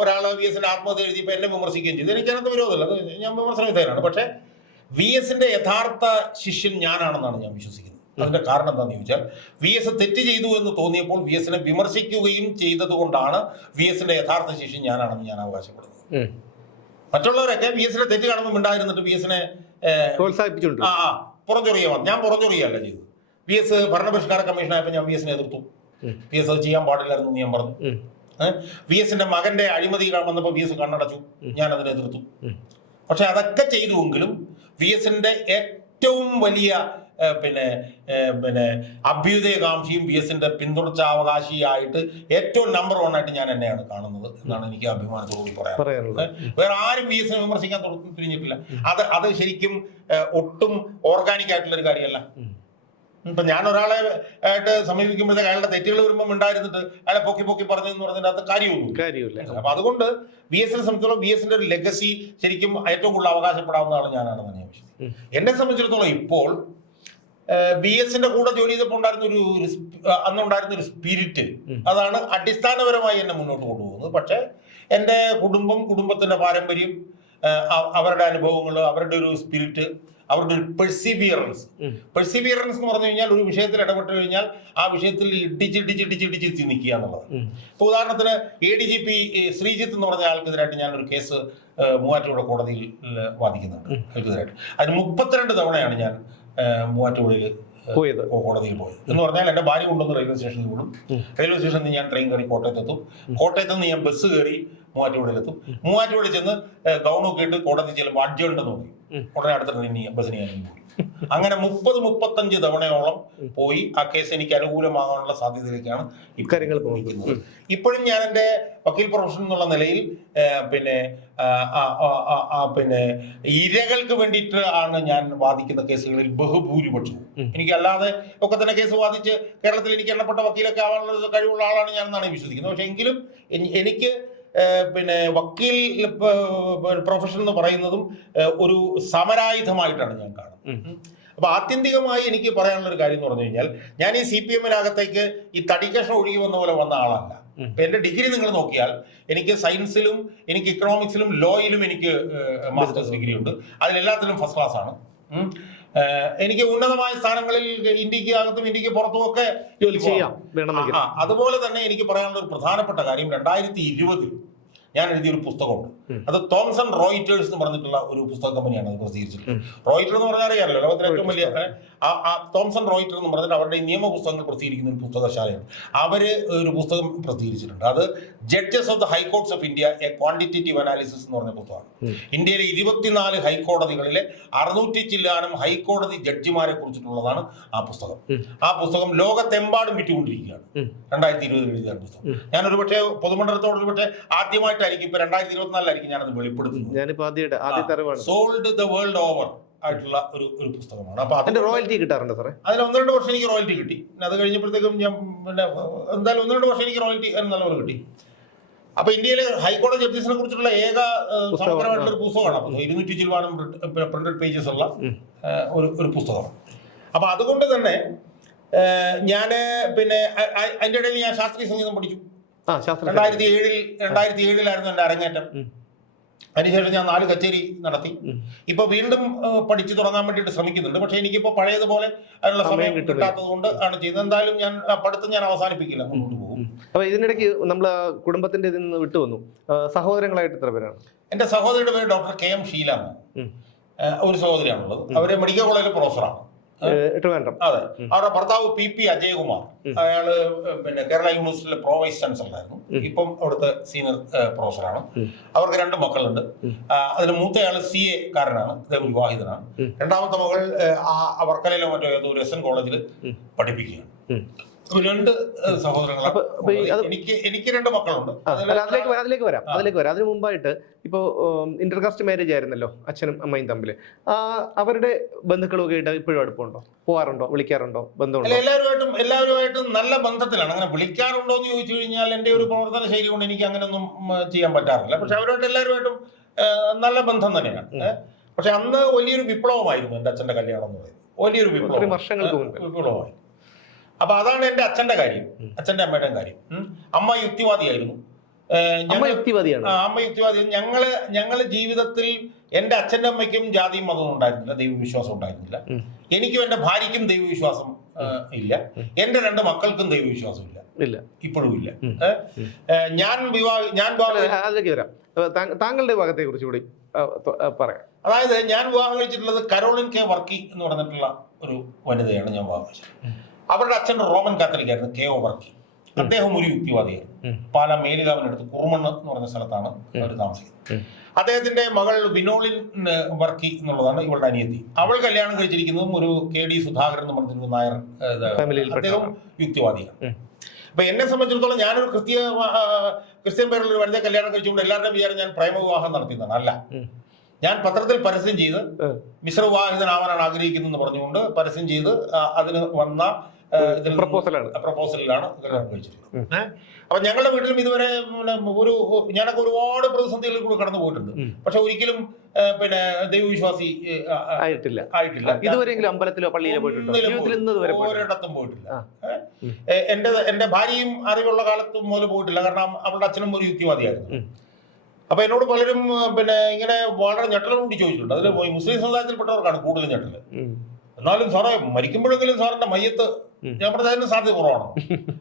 ഒരാൾ VSന്റെ ആത്മഹത്യ എഴുതിയപ്പോൾ എന്നെ വിമർശിക്കുകയും ചെയ്തു. എനിക്കതിനകത്ത് വിരോധമല്ല, അത് ഞാൻ വിമർശന വിധേയനാണ്. പക്ഷേ VSന്റെ യഥാർത്ഥ ശിഷ്യൻ ഞാനാണെന്നാണ് ഞാൻ വിശ്വസിക്കുന്നത്. അതിന്റെ കാരണം എന്താണെന്ന് ചോദിച്ചാൽ, VS തെറ്റ് ചെയ്തു എന്ന് തോന്നിയപ്പോൾ VSനെ വിമർശിക്കുകയും ചെയ്തത് കൊണ്ടാണ് VSന്റെ യഥാർത്ഥ ശിഷ്യൻ ഞാനാണെന്ന് ഞാൻ അവകാശപ്പെടുന്നത്. മറ്റുള്ളവരൊക്കെ VSന്റെ തെറ്റ് കാണുമ്പോൾ ഉണ്ടായിരുന്നിട്ട് VSനെ പ്രോത്സാഹിപ്പിച്ചിട്ടുണ്ട്. പുറഞ്ചൊറിയാൻ ഞാൻ പുറഞ്ചൊറിയല്ല ചെയ്തത്. VS ഭരണപരിഷ്കാര കമ്മീഷനായപ്പോൾ ഞാൻ VSനെ എതിർത്തു. VS അത് ചെയ്യാൻ പാടില്ലായിരുന്നു ഞാൻ പറഞ്ഞു. VSന്റെ മകന്റെ അഴിമതി വന്നപ്പോൾ VS കണ്ണടച്ചു, ഞാൻ അതിനെ എതിർത്തു. പക്ഷെ അതൊക്കെ ചെയ്തുവെങ്കിലും VSന്റെ ഏറ്റവും വലിയ അഭ്യുദയകാംക്ഷിയും VSന്റെ പിന്തുടർച്ചാവകാശിയായിട്ട് ഏറ്റവും നമ്പർ 1 ആയിട്ട് ഞാൻ എന്നെയാണ് കാണുന്നത് എന്നാണ് എനിക്ക് അഭിമാനത്തോടുകൂടി പറയാനുള്ളത്. വേറെ ആരും VSനെ വിമർശിക്കാൻ തിരിഞ്ഞിട്ടില്ല. അത് ശരിക്കും ഒട്ടും ഓർഗാനിക് ആയിട്ടുള്ള ഒരു കാര്യമല്ല. ഇപ്പൊ ഞാൻ ഒരാളെ ആയിട്ട് സമീപിക്കുമ്പോഴത്തേക്ക് അയാളുടെ തെറ്റുകൾ വരുമ്പോൾ ഉണ്ടായിരുന്നിട്ട് അയാളെ പൊക്കി പറഞ്ഞു എന്ന് പറഞ്ഞതിന്റെ അകത്ത് കാര്യമില്ല. അപ്പൊ അതുകൊണ്ട് VSനെ സംബന്ധിച്ചിടത്തോളം VSന്റെ ഒരു ലെഗസി ശരിക്കും ഏറ്റവും കൂടുതൽ അവകാശപ്പെടാവുന്ന ആൾ ഞാനാണെന്ന് ഞാൻ വിശ്വസിക്കുന്നു. എന്നെ സംബന്ധിച്ചിടത്തോളം ഇപ്പോൾ VSന്റെ കൂടെ ജോലി ചെയ്തപ്പോൾ അന്നുണ്ടായിരുന്ന ഒരു സ്പിരിറ്റ്, അതാണ് അടിസ്ഥാനപരമായി എന്നെ മുന്നോട്ട് കൊണ്ടുപോകുന്നത്. പക്ഷെ എൻ്റെ കുടുംബത്തിന്റെ പാരമ്പര്യം, അവരുടെ അനുഭവങ്ങൾ, അവരുടെ ഒരു സ്പിരിറ്റ്, അവരുടെ ഒരു പെർസിവിയറൻസ് എന്ന് പറഞ്ഞു കഴിഞ്ഞാൽ ഒരു വിഷയത്തിൽ ഇടപെട്ട് കഴിഞ്ഞാൽ ആ വിഷയത്തിൽ ഇടിച്ച് നിൽക്കുക എന്നുള്ളത്. ഇപ്പൊ ഉദാഹരണത്തിന് ADGP ശ്രീജിത്ത് എന്ന് പറഞ്ഞ ആൾക്കെതിരായിട്ട് ഞാനൊരു കേസ് മൂവാറ്റുപുഴ കോടതിയിൽ വാദിക്കുന്നുണ്ട്. ആൾക്കെതിരായിട്ട് അതിന് 32 തവണയാണ് ഞാൻ മൂവാറ്റുപുഴയിൽ കോടതിയിൽ പോയത്. എന്ന് പറഞ്ഞാൽ എൻ്റെ ഭാര്യ കൊണ്ടുവന്ന് റെയിൽവേ സ്റ്റേഷനിൽ വിടും. റെയിൽവേ സ്റ്റേഷനിൽ നിന്ന് ഞാൻ ട്രെയിൻ കയറി കോട്ടയത്തെത്തും. കോട്ടയത്ത് നിന്ന് ഞാൻ ബസ് കയറി മൂവാറ്റുപുഴയിലെത്തും. മൂവാറ്റുപുഴ ചെന്ന് ഗൗണൊക്കെ ഇട്ട് കോടതി ചെല്ലുമ്പോൾ അഡ്ജുണ്ട് നോക്കി ഉടനെ അടുത്ത ബസ്സിന് ഞാൻ പോയി. അങ്ങനെ 30-35 തവണയോളം പോയി. ആ കേസ് എനിക്ക് അനുകൂലമാകാനുള്ള സാധ്യതയിലേക്കാണ് ഇക്കാര്യങ്ങൾ തോന്നിക്കുന്നത്. ഇപ്പോഴും ഞാൻ എൻ്റെ വക്കീൽ പ്രൊഫഷൻ എന്നുള്ള നിലയിൽ ഇരകൾക്ക് വേണ്ടിയിട്ട് ആണ് ഞാൻ വാദിക്കുന്ന കേസുകളിൽ ബഹുഭൂരിപക്ഷവും. എനിക്കല്ലാതെ ഒക്കെ തന്നെ കേസ് വാദിച്ച് കേരളത്തിൽ എനിക്ക് എണ്ണപ്പെട്ട വക്കീലൊക്കെ ആവാനുള്ള കഴിവുള്ള ആളാണ് ഞാൻ എന്നാണ് വിശ്വസിക്കുന്നത്. പക്ഷെ എങ്കിലും എനിക്ക് വക്കീൽ പ്രൊഫഷൻ എന്ന് പറയുന്നതും ഒരു സമരായുധമായിട്ടാണ് ഞാൻ കാണുന്നത്. അപ്പൊ ആത്യന്തികമായി എനിക്ക് പറയാനുള്ള ഒരു കാര്യം എന്ന് പറഞ്ഞു കഴിഞ്ഞാൽ, ഞാൻ ഈ CPM-നകത്തേക്ക് ഈ തടിക്കഷ്ണം ഒഴുകി വന്ന പോലെ വന്ന ആളല്ല. ഇപ്പൊ എന്റെ ഡിഗ്രി നിങ്ങൾ നോക്കിയാൽ എനിക്ക് സയൻസിലും, എനിക്ക് ഇക്കണോമിക്സിലും, ലോയിലും എനിക്ക് മാസ്റ്റേഴ്സ് ഡിഗ്രി ഉണ്ട്. അതിലെല്ലാത്തിലും ഫസ്റ്റ് ക്ലാസ് ആണ്. എനിക്ക് ഉന്നതമായ സ്ഥാനങ്ങളിൽ ഇന്ത്യക്ക് അകത്തും ഇന്ത്യക്ക് പുറത്തും ഒക്കെ ജോലി ചെയ്യാം. അതുപോലെ തന്നെ എനിക്ക് പറയാനുള്ള ഒരു പ്രധാനപ്പെട്ട കാര്യം, 2020 ഞാൻ എഴുതിയൊരു പുസ്തകമുണ്ട്. അത് തോംസൺ റോയിറ്റേഴ്സ് എന്ന് പറഞ്ഞിട്ടുള്ള ഒരു പുസ്തക കമ്പനിയാണ് അത് പ്രസിദ്ധീകരിച്ചിട്ടുള്ളത്. റോയിറ്റർ എന്ന് പറഞ്ഞാൽ അറിയാമല്ലോ, ലോകത്തിലെ ഏറ്റവും വലിയ തോംസൺ റോയിറ്റർ എന്ന് പറഞ്ഞിട്ട് അവരുടെ നിയമ പുസ്തകങ്ങൾ പ്രസിദ്ധീകരിക്കുന്ന ഒരു പുസ്തകശാലയാണ്. അവര് ഒരു പുസ്തകം പ്രസിദ്ധീകരിച്ചിട്ടുണ്ട്. അത് judges of the high courts of India A quantitative analysis എന്ന് പറഞ്ഞ പുസ്തകമാണ്. ഇന്ത്യയിലെ 24 ഹൈക്കോടതികളിലെ 600 ചില്ലാനം ഹൈക്കോടതി ജഡ്ജിമാരെ കുറിച്ചിട്ടുള്ളതാണ് ആ പുസ്തകം. ആ പുസ്തകം ലോകത്തെമ്പാടും വിറ്റുകൊണ്ടിരിക്കുകയാണ്. 2020 എഴുതിയ പുസ്തകം. ഞാൻ ഒരുപക്ഷെ പൊതുമണ്ഡലത്തോട് ഒരുപക്ഷെ ആദ്യമായിട്ടായിരിക്കും, ഇപ്പൊ 2024 ഞാനത് വെളിപ്പെടുത്തുന്നത്. സോൾഡ് ദ വേൾഡ് ഓവർ ആയിട്ടുള്ള ഒരു പുസ്തകമാണ്. അപ്പൊ അതിന്റെ റോയൽറ്റി കിട്ടാറുണ്ട് സാറേ. അതിന് 1-2 വർഷം എനിക്ക് റോയൽറ്റി കിട്ടി. അത് കഴിഞ്ഞപ്പോഴത്തേക്കും ഞാൻ എന്തായാലും 1-2 വർഷം എനിക്ക് റോയൽറ്റി നല്ലപോലെ കിട്ടി. അപ്പൊ ഇന്ത്യയിലെ ഹൈക്കോടതി ജഡ്ജസിനെ കുറിച്ചുള്ള ഏക സമഗ്രമായിട്ടുള്ള ഒരു പുസ്തകമാണ്. 200 ചില്ലുവാനും പ്രിന്റഡ് പേജസ് ഉള്ള ഒരു പുസ്തകമാണ്. അപ്പൊ അതുകൊണ്ട് തന്നെ ഞാന് അതിന്റെ ഇടയിൽ ഞാൻ ശാസ്ത്രീയ സംഗീതം പഠിച്ചു. 2007-ലായിരുന്നു എൻ്റെ അരങ്ങേറ്റം. അതിനുശേഷം ഞാൻ 4 കച്ചേരി നടത്തി. ഇപ്പൊ വീണ്ടും പഠിച്ചു തുടങ്ങാൻ വേണ്ടിയിട്ട് ശ്രമിക്കുന്നുണ്ട്. പക്ഷെ എനിക്കിപ്പോ പഴയതുപോലെ അതിനുള്ള സമയം കിട്ടാത്തത് കൊണ്ട് ആണ് ചെയ്യുന്നത്. എന്തായാലും ഞാൻ പഠിത്തം ഞാൻ അവസാനിപ്പിക്കില്ല, മുന്നോട്ട് പോകും. അപ്പൊ ഇതിനിടയ്ക്ക് നമ്മള് കുടുംബത്തിന്റെ ഇതിൽ നിന്ന് വിട്ടുവന്നു. സഹോദരങ്ങളായിട്ട് എത്ര പേരാണ്? എന്റെ സഹോദരിയുടെ പേര് ഡോക്ടർ KM ഷീല. ഒരു സഹോദരിയാണുള്ളത്. അവര് മെഡിക്കൽ കോളേജിലെ പ്രൊഫസറാണ്. ട്രിവാൻഡ്രം. അതെ. അവരുടെ ഭർത്താവ് PP അജയകുമാർ, അയാള് പിന്നെ കേരള യൂണിവേഴ്സിറ്റിയിലെ പ്രോ വൈസ് ചാൻസലറായിരുന്നു. ഇപ്പം അവിടുത്തെ സീനിയർ പ്രൊഫസറാണ്. അവർക്ക് 2 മക്കളുണ്ട്. അതിൽ മൂത്തയാള് CA കാരനാണ്, അദ്ദേഹം വിവാഹിതനാണ്. രണ്ടാമത്തെ മകൾ വർക്കലയിലോ മറ്റോ ഏതോ ഒരു SN കോളേജിൽ പഠിപ്പിക്കുകയാണ്. 2 സഹോദരങ്ങളാണ്. എനിക്ക് 2 മക്കളുണ്ട്. അതിലേക്ക് വരാം. അതിന് മുമ്പായിട്ട് ഇപ്പോ ഇന്റർകാസ്റ്റ് മാരേജ് ആയിരുന്നല്ലോ അച്ഛനും അമ്മയും തമ്മിൽ. അവരുടെ ബന്ധുക്കളൊക്കെ ആയിട്ട് ഇപ്പോഴും അടുപ്പമുണ്ടോ? പോവാറുണ്ടോ? വിളിക്കാറുണ്ടോ? ബന്ധമുണ്ടോ? എല്ലാവരുമായിട്ടും നല്ല ബന്ധത്തിലാണ്. അങ്ങനെ വിളിക്കാറുണ്ടോ എന്ന് ചോദിച്ചു കഴിഞ്ഞാൽ എന്റെ ഒരു പ്രവർത്തന ശൈലി കൊണ്ട് എനിക്ക് അങ്ങനെയൊന്നും ചെയ്യാൻ പറ്റാറില്ല. പക്ഷെ അവരുമായിട്ട് എല്ലാവരുമായിട്ടും നല്ല ബന്ധം തന്നെയാണ്. പക്ഷെ അന്ന് വലിയൊരു വിപ്ലവമായിരുന്നു എന്റെ അച്ഛന്റെ കല്യാണം എന്ന് പറയുന്നത്. വലിയൊരു വിപ്ലവമായി. അപ്പൊ അതാണ് എന്റെ അച്ഛന്റെ കാര്യം, അച്ഛന്റെ അമ്മയുടെ കാര്യം. അമ്മ യുക്തിവാദിയായിരുന്നു. അമ്മ യുക്തിവാദി. ഞങ്ങള് ജീവിതത്തിൽ എന്റെ അച്ഛന്റെ അമ്മയ്ക്കും ജാതിയും മതവും ഉണ്ടായിരുന്നില്ല, ദൈവവിശ്വാസം ഉണ്ടായിരുന്നില്ല. എനിക്കും എന്റെ ഭാര്യയ്ക്കും ദൈവവിശ്വാസം ഇല്ല. എന്റെ 2 മക്കൾക്കും ദൈവവിശ്വാസം ഇല്ല, ഇപ്പോഴും ഇല്ല. അതിലേക്ക് വരാം. താങ്കളുടെ ഭാഗത്തെ കുറിച്ച് കൂടി പറയാം. അതായത് ഞാൻ വിവാഹം കഴിച്ചിട്ടുള്ളത് കരോളിൻ K. വർക്കി എന്ന് പറഞ്ഞിട്ടുള്ള ഒരു വനിതയാണ് ഞാൻ വിവാഹം കഴിച്ചത്. അവരുടെ അച്ഛൻ റോമൻ കാത്തലിക്കായിരുന്നു, K.O. വർക്കി. അദ്ദേഹം ഒരു യുക്തിവാദിയായിരുന്നു. പാല മേലുകാവിനടുത്ത് കുറുമണ്ണ് എന്ന് പറഞ്ഞ സ്ഥലത്താണ് അവർ താമസിക്കുന്നത്. അദ്ദേഹത്തിന്റെ മകൾ വിനോളിൻ വർക്കി എന്നുള്ളതാണ് ഇവളുടെ അനിയത്തി. അവൾ കല്യാണം കഴിച്ചിരിക്കുന്നതും ഒരു KD സുധാകരൻ എന്ന് പറഞ്ഞിരുന്ന നായർ, അദ്ദേഹം യുക്തിവാദിയാണ്. അപ്പൊ എന്നെ സംബന്ധിച്ചിടത്തോളം ഞാനൊരു ക്രിസ്ത്യൻ പേരുള്ള ഒരു വനിതയെ കല്യാണം കഴിച്ചുകൊണ്ട് എല്ലാവരുടെയും വിചാരം ഞാൻ പ്രേമവിവാഹം നടത്തിയതാണ്. അല്ല, ഞാൻ പത്രത്തിൽ പരസ്യം ചെയ്ത് മിശ്രവിവാഹിതനാവാനാണ് ആഗ്രഹിക്കുന്നതെന്ന് പറഞ്ഞുകൊണ്ട് പരസ്യം ചെയ്ത് അതിന് വന്ന പ്രപ്പോസലിലാണ് കല്യാണം കഴിച്ചിട്ടുള്ളത്. അപ്പൊ ഞങ്ങളുടെ വീട്ടിലും ഇതുവരെ ഞാനൊക്കെ ഒരുപാട് പ്രതിസന്ധികളിൽ കൂടെ കടന്നു പോയിട്ടുണ്ട്. പക്ഷെ ഒരിക്കലും പിന്നെ ദൈവവിശ്വാസി ആയിട്ടില്ല. ഇതുവരെയെങ്കിലും അമ്പലത്തിലോ പള്ളിയിലോ പോയിട്ടുണ്ടോ? ഒരിടത്തും പോയിട്ടില്ല. എന്റെ ഭാര്യയും അറിവുള്ള കാലത്തും മുതൽ പോയിട്ടില്ല. കാരണം അവളുടെ അച്ഛനും ഒരു യുക്തിവാദിയായിരുന്നു. അപ്പൊ എന്നോട് പലരും പിന്നെ ഇങ്ങനെ വളരെ ഞെട്ടലോടുകൂടി ചോദിച്ചിട്ടുണ്ട്. അതിൽ മുസ്ലിം സമുദായത്തിൽപ്പെട്ടവർക്കാണ് കൂടുതൽ ഞെട്ടല്. എന്നാലും സാറേ, മരിക്കുമ്പോഴെങ്കിലും സാറിന്റെ മയ്യത്ത്, ഞാൻ പറഞ്ഞതിന് സാധ്യത കുറവാണ്.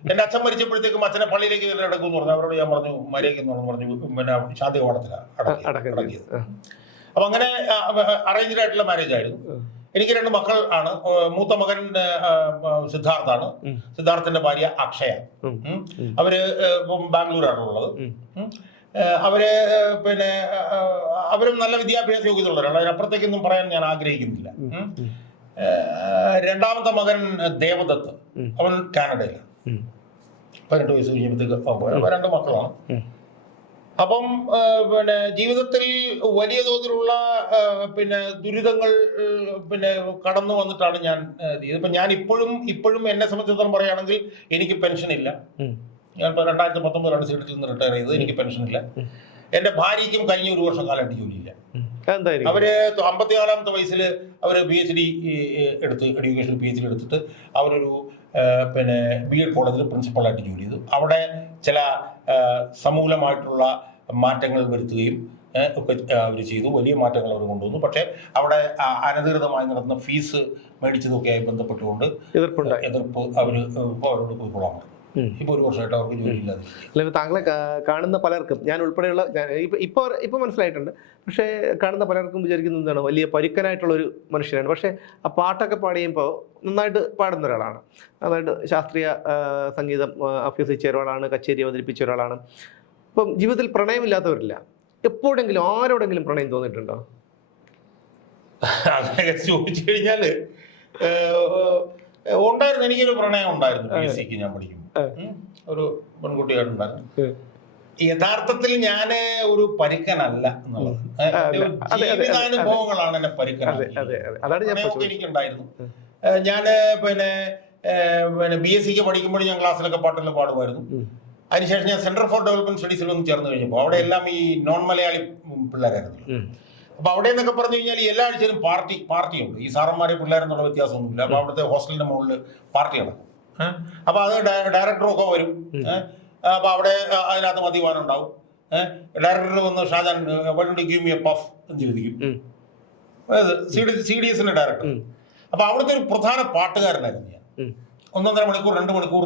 എന്റെ അച്ഛൻ മരിച്ചപ്പോഴത്തേക്കും അച്ഛനെ പള്ളിയിലേക്ക് എടുക്കും എന്ന് പറഞ്ഞു. അവരോട് ഞാൻ പറഞ്ഞു മരിക്കുന്നു പറഞ്ഞു. പിന്നെ ശാന്തി കവാടത്തിലാണ് അടക്കിയത്. അപ്പൊ അങ്ങനെ അറേഞ്ച്ഡ് ആയിട്ടുള്ള മാരേജ് ആയിരുന്നു. എനിക്ക് 2 മക്കൾ ആണ്. മൂത്ത മകൻ സിദ്ധാർത്ഥാണ്. സിദ്ധാർത്ഥിന്റെ ഭാര്യ അക്ഷയ. അവര് ബാംഗ്ലൂരാണ് ഉള്ളത്. അവര് പിന്നെ അവരും നല്ല വിദ്യാഭ്യാസ യോഗ്യത ഉള്ളവരാണ്. അതിനപ്പുറത്തേക്കൊന്നും പറയാൻ ഞാൻ ആഗ്രഹിക്കുന്നില്ല. രണ്ടാമത്തെ മകൻ ദേവദത്ത്, അവൻ കാനഡയിലാണ്. 18 വയസ്സ് കഴിഞ്ഞപ്പോഴത്തേക്ക് 2 മക്കളാണ്. അപ്പം പിന്നെ ജീവിതത്തിൽ വലിയ തോതിലുള്ള പിന്നെ ദുരിതങ്ങൾ പിന്നെ കടന്നു വന്നിട്ടാണ് ഞാൻ ഇപ്പൊ ഞാൻ ഇപ്പോഴും എന്നെ സംബന്ധിച്ചിടത്തോളം പറയുകയാണെങ്കിൽ എനിക്ക് പെൻഷൻ ഇല്ല. ഞാൻ 2019 സീറ്റിൽ നിന്ന് റിട്ടയർ ചെയ്തത്. എനിക്ക് പെൻഷൻ ഇല്ല. എന്റെ ഭാര്യയ്ക്കും കഴിഞ്ഞ 1 വർഷം കാലമായിട്ട് ജോലിയില്ല. അവര് 54-ാമത്തെ വയസ്സിൽ അവര് PhD എടുത്ത്, എഡ്യൂക്കേഷൻ PhD എടുത്തിട്ട് അവരൊരു പിന്നെ BEd കോളേജിൽ പ്രിൻസിപ്പളായിട്ട് ജോലി ചെയ്തു. അവിടെ ചില സമൂലമായിട്ടുള്ള മാറ്റങ്ങൾ വരുത്തുകയും ഒക്കെ അവർ ചെയ്തു. വലിയ മാറ്റങ്ങൾ അവർ കൊണ്ടുവന്നു. പക്ഷേ അവിടെ അനധികൃതമായി നടന്ന ഫീസ് മേടിച്ചതൊക്കെയായി ബന്ധപ്പെട്ടുകൊണ്ട് എതിർപ്പ് അവരോട് പോയിക്കൊള്ളാൻ പറഞ്ഞു. ഇപ്പൊ 1 വർഷമായിട്ട് അവർക്ക് ജോലിയില്ലാതെ. താങ്കളെ കാണുന്ന പലർക്കും, ഞാൻ ഉൾപ്പെടെയുള്ള ഇപ്പൊ മനസ്സിലായിട്ടുണ്ട്. പക്ഷേ കാണുന്ന പലർക്കും വിചാരിക്കുന്നത് എന്താണ്, വലിയ പരുക്കനായിട്ടുള്ള ഒരു മനുഷ്യനാണ്. പക്ഷേ ആ പാട്ടൊക്കെ പാടിയുമ്പോൾ നന്നായിട്ട് പാടുന്ന ഒരാളാണ്. നന്നായിട്ട് ശാസ്ത്രീയ സംഗീതം അഭ്യസിച്ച ഒരാളാണ്. കച്ചേരി അവതരിപ്പിച്ച ഒരാളാണ്. ഇപ്പം ജീവിതത്തിൽ പ്രണയമില്ലാത്തവരില്ല. എപ്പോഴെങ്കിലും ആരോടെങ്കിലും പ്രണയം തോന്നിയിട്ടുണ്ടോ? അങ്ങനെ ചോദിച്ചു കഴിഞ്ഞാല് ഉണ്ടായിരുന്നു. എനിക്കൊരു പ്രണയം ഉണ്ടായിരുന്നു. PSCക്ക് ഞാൻ പഠിക്കും ഒരു പെൺകുട്ടിയായിട്ടുണ്ടായിരുന്നു. യഥാർത്ഥത്തിൽ ഞാന് ഒരു പരുക്കനല്ല എന്നുള്ളത്. ജീവിതാനുഭവങ്ങളാണ് എന്നെ പരുക്കനാക്കി. എനിക്കുണ്ടായിരുന്നു. ഞാന് പിന്നെ BSCക്ക് പഠിക്കുമ്പോൾ ഞാൻ ക്ലാസ്സിലൊക്കെ പാട്ടെല്ലാം പാടുമായിരുന്നു. അതിനുശേഷം ഞാൻ സെന്റർ ഫോർ ഡെവലപ്മെന്റ് സ്റ്റഡീസിൽ ഒന്ന് ചേർന്ന് കഴിഞ്ഞപ്പോൾ അവിടെ എല്ലാം ഈ നോൺ മലയാളി പിള്ളേരായിരുന്നു. അപ്പൊ അവിടെ എന്നൊക്കെ പറഞ്ഞു കഴിഞ്ഞാൽ എല്ലാ ആഴ്ചയിലും പാർട്ടിയുണ്ട്. ഈ സാറന്മാരെ പിള്ളേരെന്നുള്ള വ്യത്യാസമൊന്നുമില്ല. അപ്പൊ അവിടുത്തെ ഹോസ്റ്റലിന്റെ മുകളിൽ പാർട്ടി നടക്കും. അപ്പൊ അത് ഡയറക്ടറൊക്കെ വരും. അപ്പൊ അവിടെ അതിനകത്ത് മദ്യപാനം ഉണ്ടാവും. ഡയറക്ടർ വന്ന് Shajan give me a puff എന്ന് ചോദിക്കും. CDSന്റെ ഡയറക്ടർ. അപ്പൊ അവിടുത്തെ ഒരു പ്രധാന പാട്ടുകാരനായിരുന്നു ഞാൻ. 1.5 മണിക്കൂർ 2 മണിക്കൂർ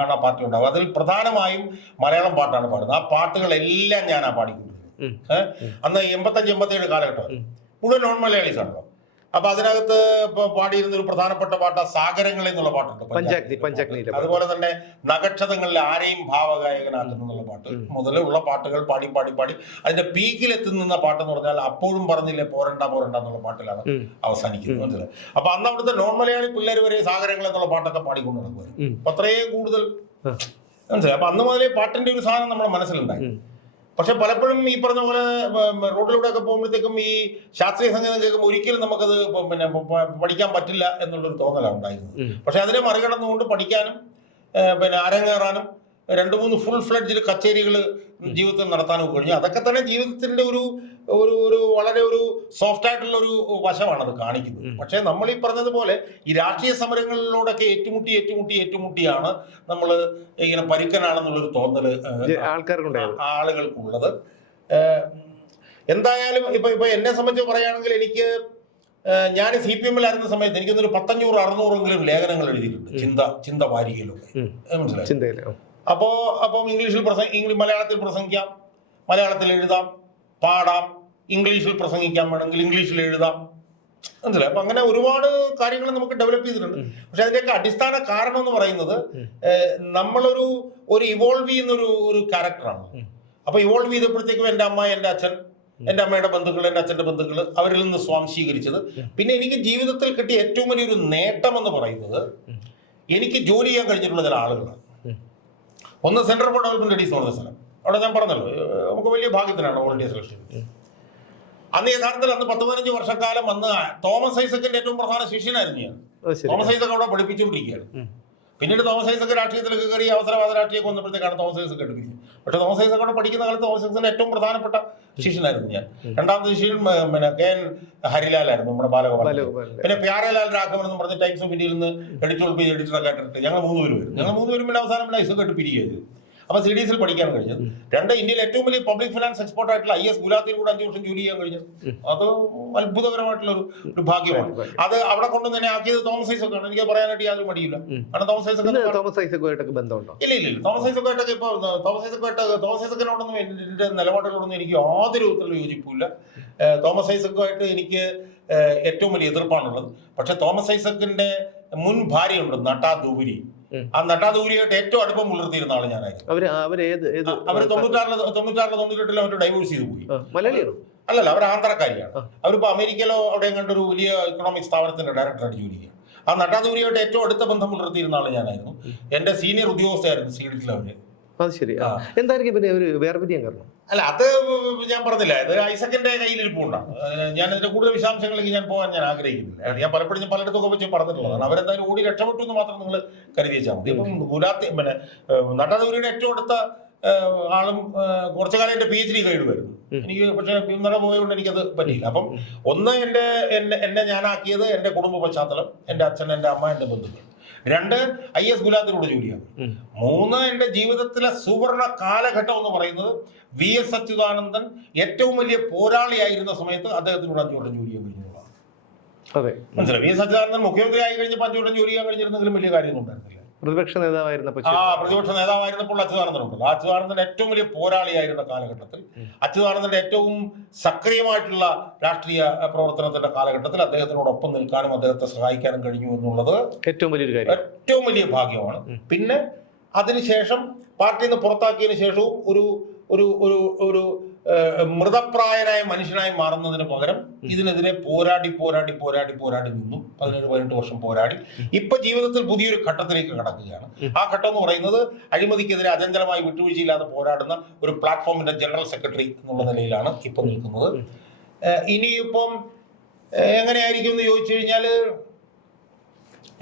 ആണ് ആ പാർട്ടി ഉണ്ടാവുക. അതിൽ പ്രധാനമായും മലയാളം പാട്ടാണ് പാടുന്നത്. ആ പാട്ടുകളെല്ലാം ഞാനാ പാടിക്കൊണ്ടിരുന്നത്. അന്ന് 85-87 കാലഘട്ടം. മുഴുവൻ നോൺ മലയാളീസ് ആണല്ലോ. അപ്പൊ അതിനകത്ത് ഇപ്പൊ പാടിയിരുന്ന ഒരു പ്രധാനപ്പെട്ട പാട്ട് സാഗരങ്ങൾ എന്നുള്ള പാട്ടുണ്ട്, അതുപോലെ തന്നെ നഗക്ഷതങ്ങളിൽ ആരെയും ഭാവഗായകനാക്കുന്നുള്ള പാട്ട് മുതലുള്ള പാട്ടുകൾ പാടി പാടി പാടി അതിന്റെ പീക്കിലെത്തുന്ന പാട്ടെന്ന് പറഞ്ഞാൽ അപ്പോഴും പറഞ്ഞില്ലേ പോരണ്ട പോരണ്ട എന്നുള്ള പാട്ടിലാണ് അവസാനിക്കുന്നത്, മനസ്സിലായി. അപ്പൊ അന്ന് അവിടുത്തെ നോൺ മലയാളി പിള്ളേർ വരെ സാഗരങ്ങൾ എന്നുള്ള പാട്ടൊക്കെ പാടിക്കൊണ്ട് നടക്കുമായിരുന്നു. അപ്പൊ അത്രയും കൂടുതൽ മനസ്സിലായി. അപ്പൊ അന്ന് മുതലേ പാട്ടിന്റെ ഒരു സാധനം നമ്മുടെ മനസ്സിലുണ്ടായി. പക്ഷെ പലപ്പോഴും ഈ പറഞ്ഞ പോലെ റോഡിലൂടെ ഒക്കെ പോകുമ്പോഴത്തേക്കും ഈ ശാസ്ത്രീയ സംഗീതം കേൾക്കുമ്പോൾ ഒരിക്കലും നമുക്കത് പിന്നെ പഠിക്കാൻ പറ്റില്ല എന്നുള്ളൊരു തോന്നലാണ് ഉണ്ടായിരുന്നത്. പക്ഷെ അതിനെ മറികടന്നുകൊണ്ട് പഠിക്കാനും പിന്നെ അരങ്ങേറാനും 2-3 ഫുൾ ഫ്ലെഡ്ജ് കച്ചേരികൾ ജീവിതത്തിൽ നടത്താനും കഴിഞ്ഞു. അതൊക്കെ തന്നെ ജീവിതത്തിന്റെ ഒരു ഒരു ഒരു വളരെ ഒരു സോഫ്റ്റ് ആയിട്ടുള്ള ഒരു വശമാണ് അത് കാണിക്കുന്നത്. പക്ഷെ നമ്മൾ ഈ പറഞ്ഞതുപോലെ ഈ രാഷ്ട്രീയ സമരങ്ങളിലൂടെയൊക്കെ ഏറ്റുമുട്ടിയാണ് നമ്മൾ ഇങ്ങനെ പരുക്കനാണെന്നുള്ളൊരു തോന്നല് ആളുകൾക്കുള്ളത്. എന്തായാലും ഇപ്പൊ എന്നെ സംബന്ധിച്ച് പറയുകയാണെങ്കിൽ എനിക്ക് ഞാൻ CPM-ലായിരുന്ന സമയത്ത് എനിക്കൊന്നൊരു 500-600 ലേഖനങ്ങൾ എഴുതിയിട്ടുണ്ട് ചിന്ത വാരികയിലൊക്കെ, മനസ്സിലായി. അപ്പം ഇംഗ്ലീഷിൽ മലയാളത്തിൽ പ്രസംഗിക്കാം, മലയാളത്തിൽ എഴുതാം, പാടാം, ഇംഗ്ലീഷിൽ പ്രസംഗിക്കാൻ വേണമെങ്കിൽ ഇംഗ്ലീഷിൽ എഴുതാം, മനസ്സിലായി. അപ്പൊ അങ്ങനെ ഒരുപാട് കാര്യങ്ങൾ നമുക്ക് ഡെവലപ്പ് ചെയ്തിട്ടുണ്ട്. പക്ഷെ അതിന്റെയൊക്കെ അടിസ്ഥാന കാരണം എന്ന് പറയുന്നത് നമ്മളൊരു ഇവോൾവ് ചെയ്യുന്ന ഒരു ക്യാരക്ടറാണ്. അപ്പൊ ഇവോൾവ് ചെയ്തപ്പോഴത്തേക്കും എൻ്റെ അമ്മ, എൻ്റെ അച്ഛൻ, എൻ്റെ അമ്മയുടെ ബന്ധുക്കൾ, എൻ്റെ അച്ഛൻ്റെ ബന്ധുക്കൾ, അവരിൽ നിന്ന് സ്വാംശീകരിച്ചത്. പിന്നെ എനിക്ക് ജീവിതത്തിൽ കിട്ടിയ ഏറ്റവും വലിയൊരു നേട്ടം എന്ന് പറയുന്നത് എനിക്ക് ജോലി ചെയ്യാൻ കഴിഞ്ഞിട്ടുള്ള ചില ആളുകളാണ്. ഒന്ന് സെന്റർ ഫോർ ഡെവലപ്മെന്റ് സ്റ്റഡീസ് എന്ന് പറഞ്ഞ സ്ഥലം, അവിടെ ഞാൻ പറഞ്ഞല്ലോ നമുക്ക് വലിയ ഭാഗ്യത്തിനാണ് വോളണ്ടിയർ സെലക്ഷൻ. അന്ന് യഥാർത്ഥത്തിൽ 10-15 വർഷക്കാലം അന്ന് തോമസ് ഐസക്കിന്റെ ഏറ്റവും പ്രധാന ശിഷ്യനായിരുന്നു ഞാൻ. തോമസ് ഐസക് അവിടെ പഠിപ്പിച്ചുകൊണ്ടിരിക്കുകയാണ്. പിന്നീട് തോമസ് ഐസക് രാഷ്ട്രീയത്തിലേക്ക് കയറി അവസരവാദ രാഷ്ട്രീയം വന്നപ്പോഴത്തേക്കാണ് തോമസ് ഐസക് എടുപ്പിച്ചത്. പക്ഷെ തോമസ് ഐസക് അവിടെ പഠിക്കുന്ന കാലത്ത് തോമസ് ഐസക്കിന്റെ ഏറ്റവും പ്രധാനപ്പെട്ട ശിഷ്യനായിരുന്നു ഞാൻ. രണ്ടാമത്തെ ശിഷ്യൻ പിന്നെ KN ഹരിലാലായിരുന്നു, നമ്മുടെ ബാലഗോപാൽ. പിന്നെ പ്യാരലാൽ രാഘവൻ എന്ന് പറഞ്ഞ ടൈംസ് ഓഫ് ഇന്ത്യയിൽ നിന്ന് എഡിറ്ററൊക്കെ ആയിട്ട് ഞങ്ങൾ 3 പേരും വരും. ഞങ്ങൾ 3 പേരും പിന്നെ അവസാനം ഐസക് ആയിട്ട് പിരിക്കുകയത്. അപ്പൊ CDSൽ പഠിക്കാൻ കഴിഞ്ഞത്. 2 ഇന്ത്യയിൽ ഏറ്റവും വലിയ പബ്ലിക് ഫിനാൻസ് എക്സ്പോർട്ട് ആയിട്ടുള്ള IS ഗുലാത്തിൽ കൂടെ 5 വർഷം ജോലി ചെയ്യാൻ കഴിഞ്ഞത് അത് അത്ഭുതകരമായിട്ടുള്ള ഒരു ഭാഗ്യമാണ്. അത് അവിടെ കൊണ്ട് തന്നെ ആക്കിയത് തോമസ് ഐസക് ആണ്. എനിക്ക് പറയാനായിട്ട് യാതൊരു മടിയില്ല. കാരണം തോമസ് ഐസക്കുമായിട്ടൊക്കെ ബന്ധമുണ്ടോ? ഇല്ല. തോമസ് ഐസക്കുമായിട്ടൊക്കെ ഇപ്പൊ തോമസ് ഐസക്കിനോടൊന്നും എന്റെ നിലപാടുകളോടൊന്നും എനിക്ക് യാതൊരു വിധത്തിലുള്ള യോജിപ്പില്ല. തോമസ് ഐസക്കുമായിട്ട് എനിക്ക് ഏറ്റവും വലിയ എതിർപ്പാണുള്ളത്. പക്ഷെ തോമസ് ഐസക്കിന്റെ മുൻ ഭാര്യയുണ്ട് നട്ടാ ദൂരി. ആ നട്ടാദൂരിയായിട്ട് ഏറ്റവും അടുപ്പം പുലർത്തിയിരുന്ന ആള് ഞാനായിരുന്നു. അവര് 96-98 അവർ ഡൈവോഴ്സ് ചെയ്തു പോയി. അല്ലല്ല, അവർ ആന്ധ്രക്കാരിയാണ്. അവരിപ്പോ അമേരിക്കയിലോ അവിടെ കണ്ടൊരു വലിയ ഇക്കണോമിക് സ്ഥാപനത്തിന്റെ ഡയറക്ടറായിട്ട് ജോലി ചെയ്യുക. ആ നട്ടാദൂരിയായിട്ട് ഏറ്റവും അടുത്ത ബന്ധം പുലർത്തിയിരുന്ന ആള് ഞാനായിരുന്നു. എന്റെ സീനിയർ ഉദ്യോഗസ്ഥയായിരുന്നു CDSൽ അവര്. അത് ശരി. എന്തായിരിക്കും പിന്നെ ഒരു വേർപിരിയാൻ കാരണം? അല്ല, അത് ഞാൻ പറഞ്ഞില്ല, അത് ഐസക്കിന്റെ കയ്യിലിരിപ്പുണ്ടാണ്. ഞാൻ ഇതിന്റെ കൂടുതൽ വിശദാംശങ്ങളിലേക്ക് ഞാൻ പോകാൻ ഞാൻ ആഗ്രഹിക്കുന്നില്ല. ഞാൻ പലപ്പോഴും പലയിടത്തൊക്കെ വെച്ച് പറഞ്ഞിട്ടുള്ളതാണ്. അവരെന്തായാലും ഓടി രക്ഷപ്പെട്ടു എന്ന് മാത്രം നിങ്ങൾ കരുതി വെച്ചാൽ മതി. ഇപ്പം ഗുലാത്തി പിന്നെ നട്ടാദൂരിയുടെ ഏറ്റവും അടുത്ത ആളും കുറച്ചു കാലം എന്റെ PhD കഴിയുമായിരുന്നു എനിക്ക്. പക്ഷെ ഇന്നലെ പോയതുകൊണ്ട് എനിക്കത് പറ്റിയില്ല. അപ്പം ഒന്ന് എന്നെ ഞാനാക്കിയത് എന്റെ കുടുംബ പശ്ചാത്തലം, എന്റെ അച്ഛൻ, എന്റെ അമ്മ, എന്റെ ബന്ധുക്കൾ. 2 IS ഗുലാത്തിലൂടെ ജോലിയാണ്. 3 എന്റെ ജീവിതത്തിലെ സുവർണ കാലഘട്ടം എന്ന് പറയുന്നത് VS അച്യുതാനന്ദൻ ഏറ്റവും വലിയ പോരാളിയായിരുന്ന സമയത്ത് അദ്ദേഹത്തിനോട് 5 വർഷം ജോലി ചെയ്യാൻ കഴിഞ്ഞതാണ്. മനസ്സിലായി. VS അച്യുതാനന്ദൻ മുഖ്യമന്ത്രി ആയി കഴിഞ്ഞപ്പോൾ 5 വർഷം ജോലി ചെയ്യാൻ കഴിഞ്ഞിരുന്നെങ്കിലും വലിയ കാര്യമൊന്നും ഉണ്ടായിരുന്നില്ല. പ്രതിപക്ഷ നേതാവായിരുന്നപ്പോൾ അച്യുതാനന്ദനുണ്ടല്ലോ, അച്യുതാനന്ദൻ ഏറ്റവും വലിയ പോരാളിയായിരുന്ന കാലഘട്ടത്തിൽ, അച്യുതാനന്ദന്റെ ഏറ്റവും സക്രിയമായിട്ടുള്ള രാഷ്ട്രീയ പ്രവർത്തനത്തിന്റെ കാലഘട്ടത്തിൽ അദ്ദേഹത്തിനോടൊപ്പം നിൽക്കാനും അദ്ദേഹത്തെ സഹായിക്കാനും കഴിഞ്ഞു എന്നുള്ളത് ഏറ്റവും വലിയ ഭാഗ്യമാണ്. പിന്നെ അതിനുശേഷം പാർട്ടിയിൽ നിന്ന് പുറത്താക്കിയതിനു ശേഷവും ഒരു മൃതപ്രായനായ മനുഷ്യനായി മാറുന്നതിന് പകരം ഇതിനെതിരെ പോരാടി നിന്നു. 17-18 വർഷം പോരാടി ഇപ്പൊ ജീവിതത്തിൽ പുതിയൊരു ഘട്ടത്തിലേക്ക് കടക്കുകയാണ്. ആ ഘട്ടം എന്ന് പറയുന്നത് അഴിമതിക്കെതിരെ അചഞ്ചലമായി വിട്ടുവീഴ്ചയില്ലാതെ പോരാടുന്ന ഒരു പ്ലാറ്റ്ഫോമിന്റെ ജനറൽ സെക്രട്ടറി എന്നുള്ള നിലയിലാണ് ഇപ്പൊ നിൽക്കുന്നത്. ഇനിയിപ്പം എങ്ങനെയായിരിക്കും എന്ന് ചോദിച്ചു കഴിഞ്ഞാല്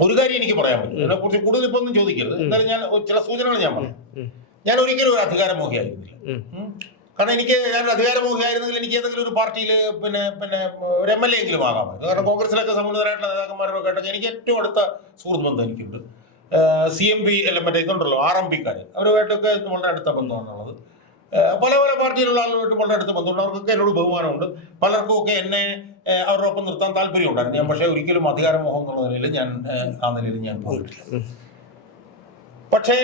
ഒരു കാര്യം എനിക്ക് പറയാൻ പറ്റും. ഇതിനെ കുറിച്ച് കൂടുതൽ ഇപ്പൊ ഒന്നും ചോദിക്കരുത്. എന്തായാലും ഞാൻ ചില സൂചനകൾ ഞാൻ പറയാം. ഞാൻ ഒരിക്കലും ഒരു അധികാരമോഹിയായിരുന്നില്ല. കാരണം ഞാനൊരു അധികാരമോഹിയായിരുന്നെങ്കിൽ എനിക്ക് ഏതെങ്കിലും ഒരു പാർട്ടിയിൽ പിന്നെ ഒരു MLA എങ്കിലും ആകാമായിരുന്നു. കാരണം കോൺഗ്രസിലൊക്കെ സമുന്നതരായിട്ടുള്ള നേതാക്കന്മാരൊക്കെ ആയിട്ടൊക്കെ എനിക്ക് ഏറ്റവും അടുത്ത സുഹൃത്ത് ബന്ധം എനിക്കുണ്ട്. CMP എലമെന്റ് ഇതുണ്ടല്ലോ, RMPക്കാർ, അവരുമായിട്ടൊക്കെ വളരെ അടുത്ത ബന്ധമാണുള്ളത്. പല പാർട്ടിയിലുള്ള ആളുമായിട്ട് വളരെ അടുത്ത ബന്ധമുണ്ട്. അവർക്കൊക്കെ എന്നോട് ബഹുമാനമുണ്ട്. പലർക്കും ഒക്കെ എന്നെ അവരുടെ ഒപ്പം നിർത്താൻ താല്പര്യമുണ്ടായിരുന്നു. ഞാൻ പക്ഷേ ഒരിക്കലും അധികാരമോഹം എന്നുള്ള നിലയിൽ ആ നിലയിൽ ഞാൻ പോയിട്ടില്ല. പക്ഷേ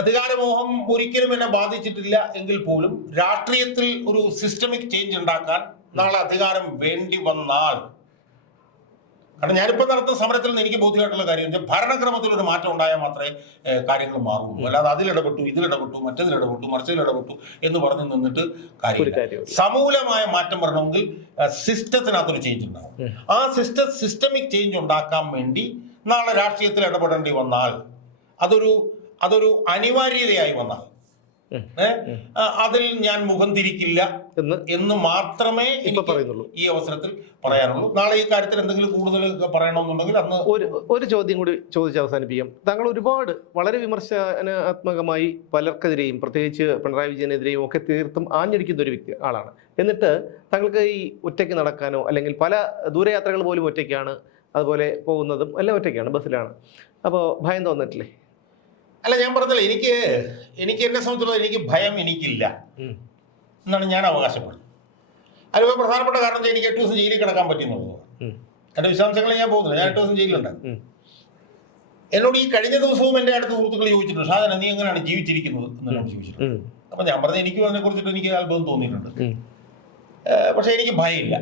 അധികാരമോഹം ഒരിക്കലും എന്നെ ബാധിച്ചിട്ടില്ല എങ്കിൽ പോലും രാഷ്ട്രീയത്തിൽ ഒരു സിസ്റ്റമിക് ചേഞ്ച് ഉണ്ടാക്കാൻ നാളെ അധികാരം വേണ്ടി വന്നാൽ, കാരണം ഞാനിപ്പോൾ നടത്തുന്ന സമരത്തിൽ നിന്ന് എനിക്ക് ബോധ്യമായിട്ടുള്ള കാര്യം വെച്ചാൽ ഭരണക്രമത്തിൽ ഒരു മാറ്റം ഉണ്ടായാൽ മാത്രമേ കാര്യങ്ങൾ മാറുള്ളൂ. അല്ലാതെ അതിലിടപെട്ടു, ഇതിലിടപെട്ടു, മറ്റതിലിടപെട്ടു, മറിച്ചതിലിടപെട്ടു എന്ന് പറഞ്ഞ് നിന്നിട്ട് കാര്യമില്ല. സമൂലമായ മാറ്റം വരണമെങ്കിൽ സിസ്റ്റത്തിനകത്തൊരു ചേഞ്ച് ഉണ്ടാവും. ആ സിസ്റ്റമിക് ചേഞ്ച് ഉണ്ടാക്കാൻ വേണ്ടി നാളെ രാഷ്ട്രീയത്തിൽ ഇടപെടേണ്ടി വന്നാൽ, അതൊരു അനിവാര്യതയായി വന്നാൽ അതിൽ ഞാൻ മുഖം തിരിക്കില്ല എന്ന് മാത്രമേ ഈ അവസരത്തിൽ പറയാനുള്ളൂ. നാളെ ഈ കാര്യത്തിൽ എന്തെങ്കിലും കൂടുതൽ പറയണമെന്നുണ്ടെങ്കിൽ അന്ന് ഒരു ചോദ്യം കൂടി ചോദിച്ച് അവസാനിപ്പിക്കാം. താങ്കൾ ഒരുപാട് വളരെ വിമർശനാത്മകമായി പലർക്കെതിരെയും പ്രത്യേകിച്ച് പിണറായി വിജയനെതിരെയും ഒക്കെ തീർത്തും ആഞ്ഞടിക്കുന്ന ഒരു ആളാണ്. എന്നിട്ട് താങ്കൾക്ക് ഈ ഒറ്റയ്ക്ക് നടക്കാനോ അല്ലെങ്കിൽ പല ദൂരയാത്രകൾ പോലും ഒറ്റയ്ക്കാണ്, അതുപോലെ പോകുന്നതും എല്ലാം ഒറ്റയ്ക്കാണ്, ബസ്സിലാണ്. അപ്പോൾ ഭയം തോന്നിട്ടില്ലേ? അല്ല, ഞാൻ പറഞ്ഞില്ല, എനിക്ക് എന്നെ സംബന്ധിച്ചുള്ള എനിക്ക് ഭയം എനിക്കില്ല എന്നാണ് ഞാൻ അവകാശപ്പെടുന്നത്. അതിൽ പ്രധാനപ്പെട്ട കാരണം വെച്ചാൽ എനിക്ക് 8 ദിവസം ജയിലിൽ കിടക്കാൻ പറ്റുന്നുള്ളതാണ്. എൻ്റെ വിശദാംശങ്ങളിൽ ഞാൻ പോകുന്നില്ല. ഞാൻ 8 ദിവസം ജയിലുണ്ടായിരുന്നു. എന്നോട് ഈ കഴിഞ്ഞ ദിവസവും എൻ്റെ അടുത്ത സുഹൃത്തുക്കൾ ചോദിച്ചിട്ടുണ്ട്, ഷാജാൻ നീ എങ്ങനെയാണ് ജീവിച്ചിരിക്കുന്നത് എന്നോട് ചോദിച്ചിട്ടുണ്ട്. അപ്പം ഞാൻ പറഞ്ഞത് എനിക്കും അതിനെക്കുറിച്ചിട്ട് എനിക്ക് അത്ഭുതം തോന്നിയിട്ടുണ്ട്. പക്ഷെ എനിക്ക് ഭയമില്ല.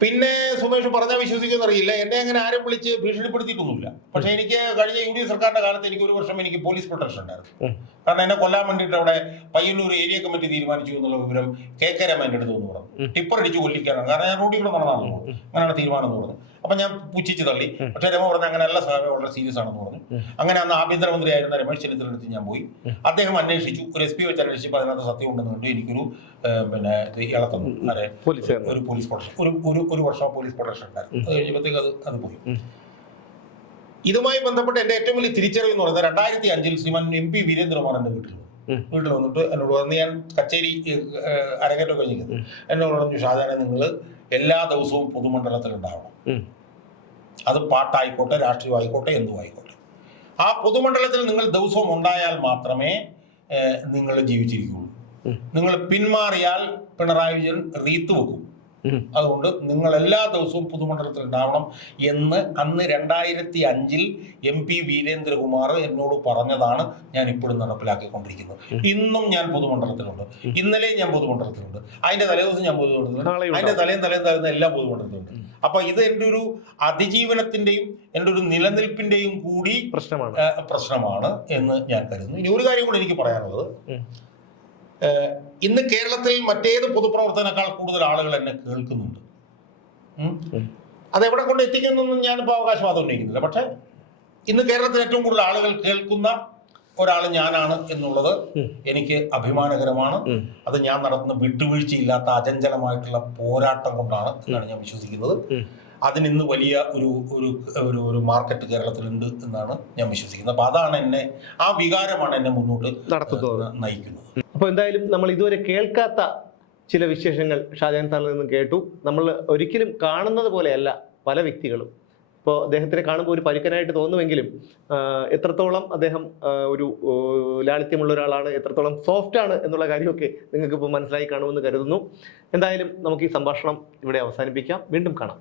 പിന്നെ സുമേഷ് പറഞ്ഞാൽ വിശ്വസിക്കുന്നറിയില്ല, എന്നെ അങ്ങനെ ആരും വിളിച്ച് ഭീഷണിപ്പെടുത്തിയിട്ടൊന്നുമില്ല. പക്ഷെ എനിക്ക് കഴിഞ്ഞ UDF സർക്കാരിന്റെ കാലത്ത് എനിക്ക് 1 വർഷം എനിക്ക് പോലീസ് പ്രൊട്ടക്ഷൻ ഉണ്ടായിരുന്നു. കാരണം എന്നെ കൊല്ലാൻ വേണ്ടിയിട്ട് അവിടെ പയ്യന്നൂർ ഏരിയ കമ്മിറ്റി തീരുമാനിച്ചു എന്നുള്ള വിവരം KK രാമൻ എൻ്റെ അടുത്ത് എന്ന് പറഞ്ഞു. ടിപ്പർ അടിച്ച് കൊല്ലിക്കാനാണ്, കാരണം ഞാൻ റോഡിൽ കൂടെ നടന്നാണെന്ന് പറഞ്ഞു. അങ്ങനെയാണ് തീരുമാനം എന്ന് പറഞ്ഞു. അപ്പം ഞാൻ പുച്ഛിച്ച് തള്ളി. പക്ഷേ രമ പറഞ്ഞ അങ്ങനെയല്ല, സാഹചര്യം വളരെ സീരിയസ് ആണെന്ന് പറഞ്ഞു. അങ്ങനെ അന്ന് ആഭ്യന്തരമന്ത്രി ആയിരുന്ന രമേശ് ചെന്നിത്തല അടുത്ത് ഞാൻ പോയി. അദ്ദേഹം അന്വേഷിച്ചു, ഒരു SP വെച്ച് അന്വേഷിച്ചപ്പോൾ അതിനകത്ത് സത്യം ഉണ്ടെന്ന് കണ്ടു. എനിക്കൊരു ഇയാളെ തന്നു, ഒരു പോലീസ് പ്രൊട്ടക്ഷൻ, ഒരു വർഷം പോലീസ് പ്രൊട്ടക്ഷൻ ഉണ്ടായിരുന്നു. അത് കഴിഞ്ഞപ്പോഴത്തേക്ക് അത് പോയി. ഇതുമായി ബന്ധപ്പെട്ട് എൻ്റെ ഏറ്റവും വലിയ തിരിച്ചറിവ് എന്ന് പറയുന്നത് 2005 ശ്രീമാൻ MP വീരേന്ദ്രകുമാർ എൻ്റെ വീട്ടിൽ വന്നിട്ട് എന്നോട് പറഞ്ഞു, ഞാൻ കച്ചേരി അരങ്ങേറ്റം കഴിഞ്ഞിരിക്കുന്നത്, എന്നോട് പറഞ്ഞു, ഷാജാനെ നിങ്ങൾ എല്ലാ ദിവസവും പൊതുമണ്ഡലത്തിൽ ഉണ്ടാവണം. അത് പാട്ടായിക്കോട്ടെ, രാഷ്ട്രീയമായിക്കോട്ടെ, എന്തും ആയിക്കോട്ടെ. ആ പൊതുമണ്ഡലത്തിൽ നിങ്ങൾ ദിവസവും ഉണ്ടായാൽ മാത്രമേ നിങ്ങൾ ജീവിച്ചിരിക്കുകയുള്ളൂ. നിങ്ങൾ പിന്മാറിയാൽ പിണറായി വിജയൻ റീത്ത് വെക്കും. അതുകൊണ്ട് നിങ്ങൾ എല്ലാ ദിവസവും പൊതുമണ്ഡലത്തിൽ ഉണ്ടാവണം എന്ന് അന്ന് 2005 MP വീരേന്ദ്രകുമാർ എന്നോട് പറഞ്ഞതാണ് ഞാൻ ഇപ്പോഴും നടപ്പിലാക്കിക്കൊണ്ടിരിക്കുന്നത്. ഇന്നും ഞാൻ പൊതുമണ്ഡലത്തിലുണ്ട്, ഇന്നലെയും ഞാൻ പൊതുമണ്ഡലത്തിലുണ്ട്, അതിന്റെ തലേദിവസം ഞാൻ പൊതുമണ്ഡലത്തിലുണ്ട്, അതിന്റെ തലേന്ന് എല്ലാം പൊതുമണ്ഡലത്തിലുണ്ട്. അപ്പൊ ഇത് എൻ്റെ ഒരു അതിജീവനത്തിന്റെയും എൻ്റെ ഒരു നിലനിൽപ്പിന്റെയും കൂടി പ്രശ്നമാണ് എന്ന് ഞാൻ കരുതുന്നു. ഇനി ഒരു കാര്യം കൂടി എനിക്ക് പറയാനുള്ളത്, ഇന്ന് കേരളത്തിൽ മറ്റേത് പൊതുപ്രവർത്തനേക്കാൾ കൂടുതൽ ആളുകൾ എന്നെ കേൾക്കുന്നുണ്ട്. അതെവിടെ കൊണ്ട് എത്തിക്കുന്നൊന്നും ഞാനിപ്പോൾ അവകാശവാദം ഉന്നയിക്കുന്നില്ല. പക്ഷെ ഇന്ന് കേരളത്തിൽ ഏറ്റവും കൂടുതൽ ആളുകൾ കേൾക്കുന്ന ഒരാൾ ഞാനാണ് എന്നുള്ളത് എനിക്ക് അഭിമാനകരമാണ്. അത് ഞാൻ നടത്തുന്ന വിട്ടുവീഴ്ചയില്ലാത്ത അചഞ്ചലമായിട്ടുള്ള പോരാട്ടം കൊണ്ടാണ് എന്നാണ് ഞാൻ വിശ്വസിക്കുന്നത്. അതിനിന്ന് വലിയ ഒരു മാർക്കറ്റ് കേരളത്തിലുണ്ട് എന്നാണ് ഞാൻ വിശ്വസിക്കുന്നത്. അപ്പൊ അതാണ് ആ വികാരമാണ് എന്നെ മുന്നോട്ട് നയിക്കുന്നത്. അപ്പോൾ എന്തായാലും നമ്മൾ ഇതുവരെ കേൾക്കാത്ത ചില വിശേഷങ്ങൾ ഷാജഹാൻ സാറിൽ നിന്ന് കേട്ടു. നമ്മൾ ഒരിക്കലും കാണുന്നത് പോലെയല്ല പല വ്യക്തികളും. ഇപ്പോൾ അദ്ദേഹത്തിനെ കാണുമ്പോൾ ഒരു പരുക്കനായിട്ട് തോന്നുമെങ്കിലും എത്രത്തോളം അദ്ദേഹം ഒരു ലാളിത്യമുള്ള ഒരാളാണ്, എത്രത്തോളം സോഫ്റ്റ് ആണ് എന്നുള്ള കാര്യമൊക്കെ നിങ്ങൾക്ക് ഇപ്പോൾ മനസ്സിലായി കാണുമെന്ന് കരുതുന്നു. എന്തായാലും നമുക്ക് ഈ സംഭാഷണം ഇവിടെ അവസാനിപ്പിക്കാം. വീണ്ടും കാണാം.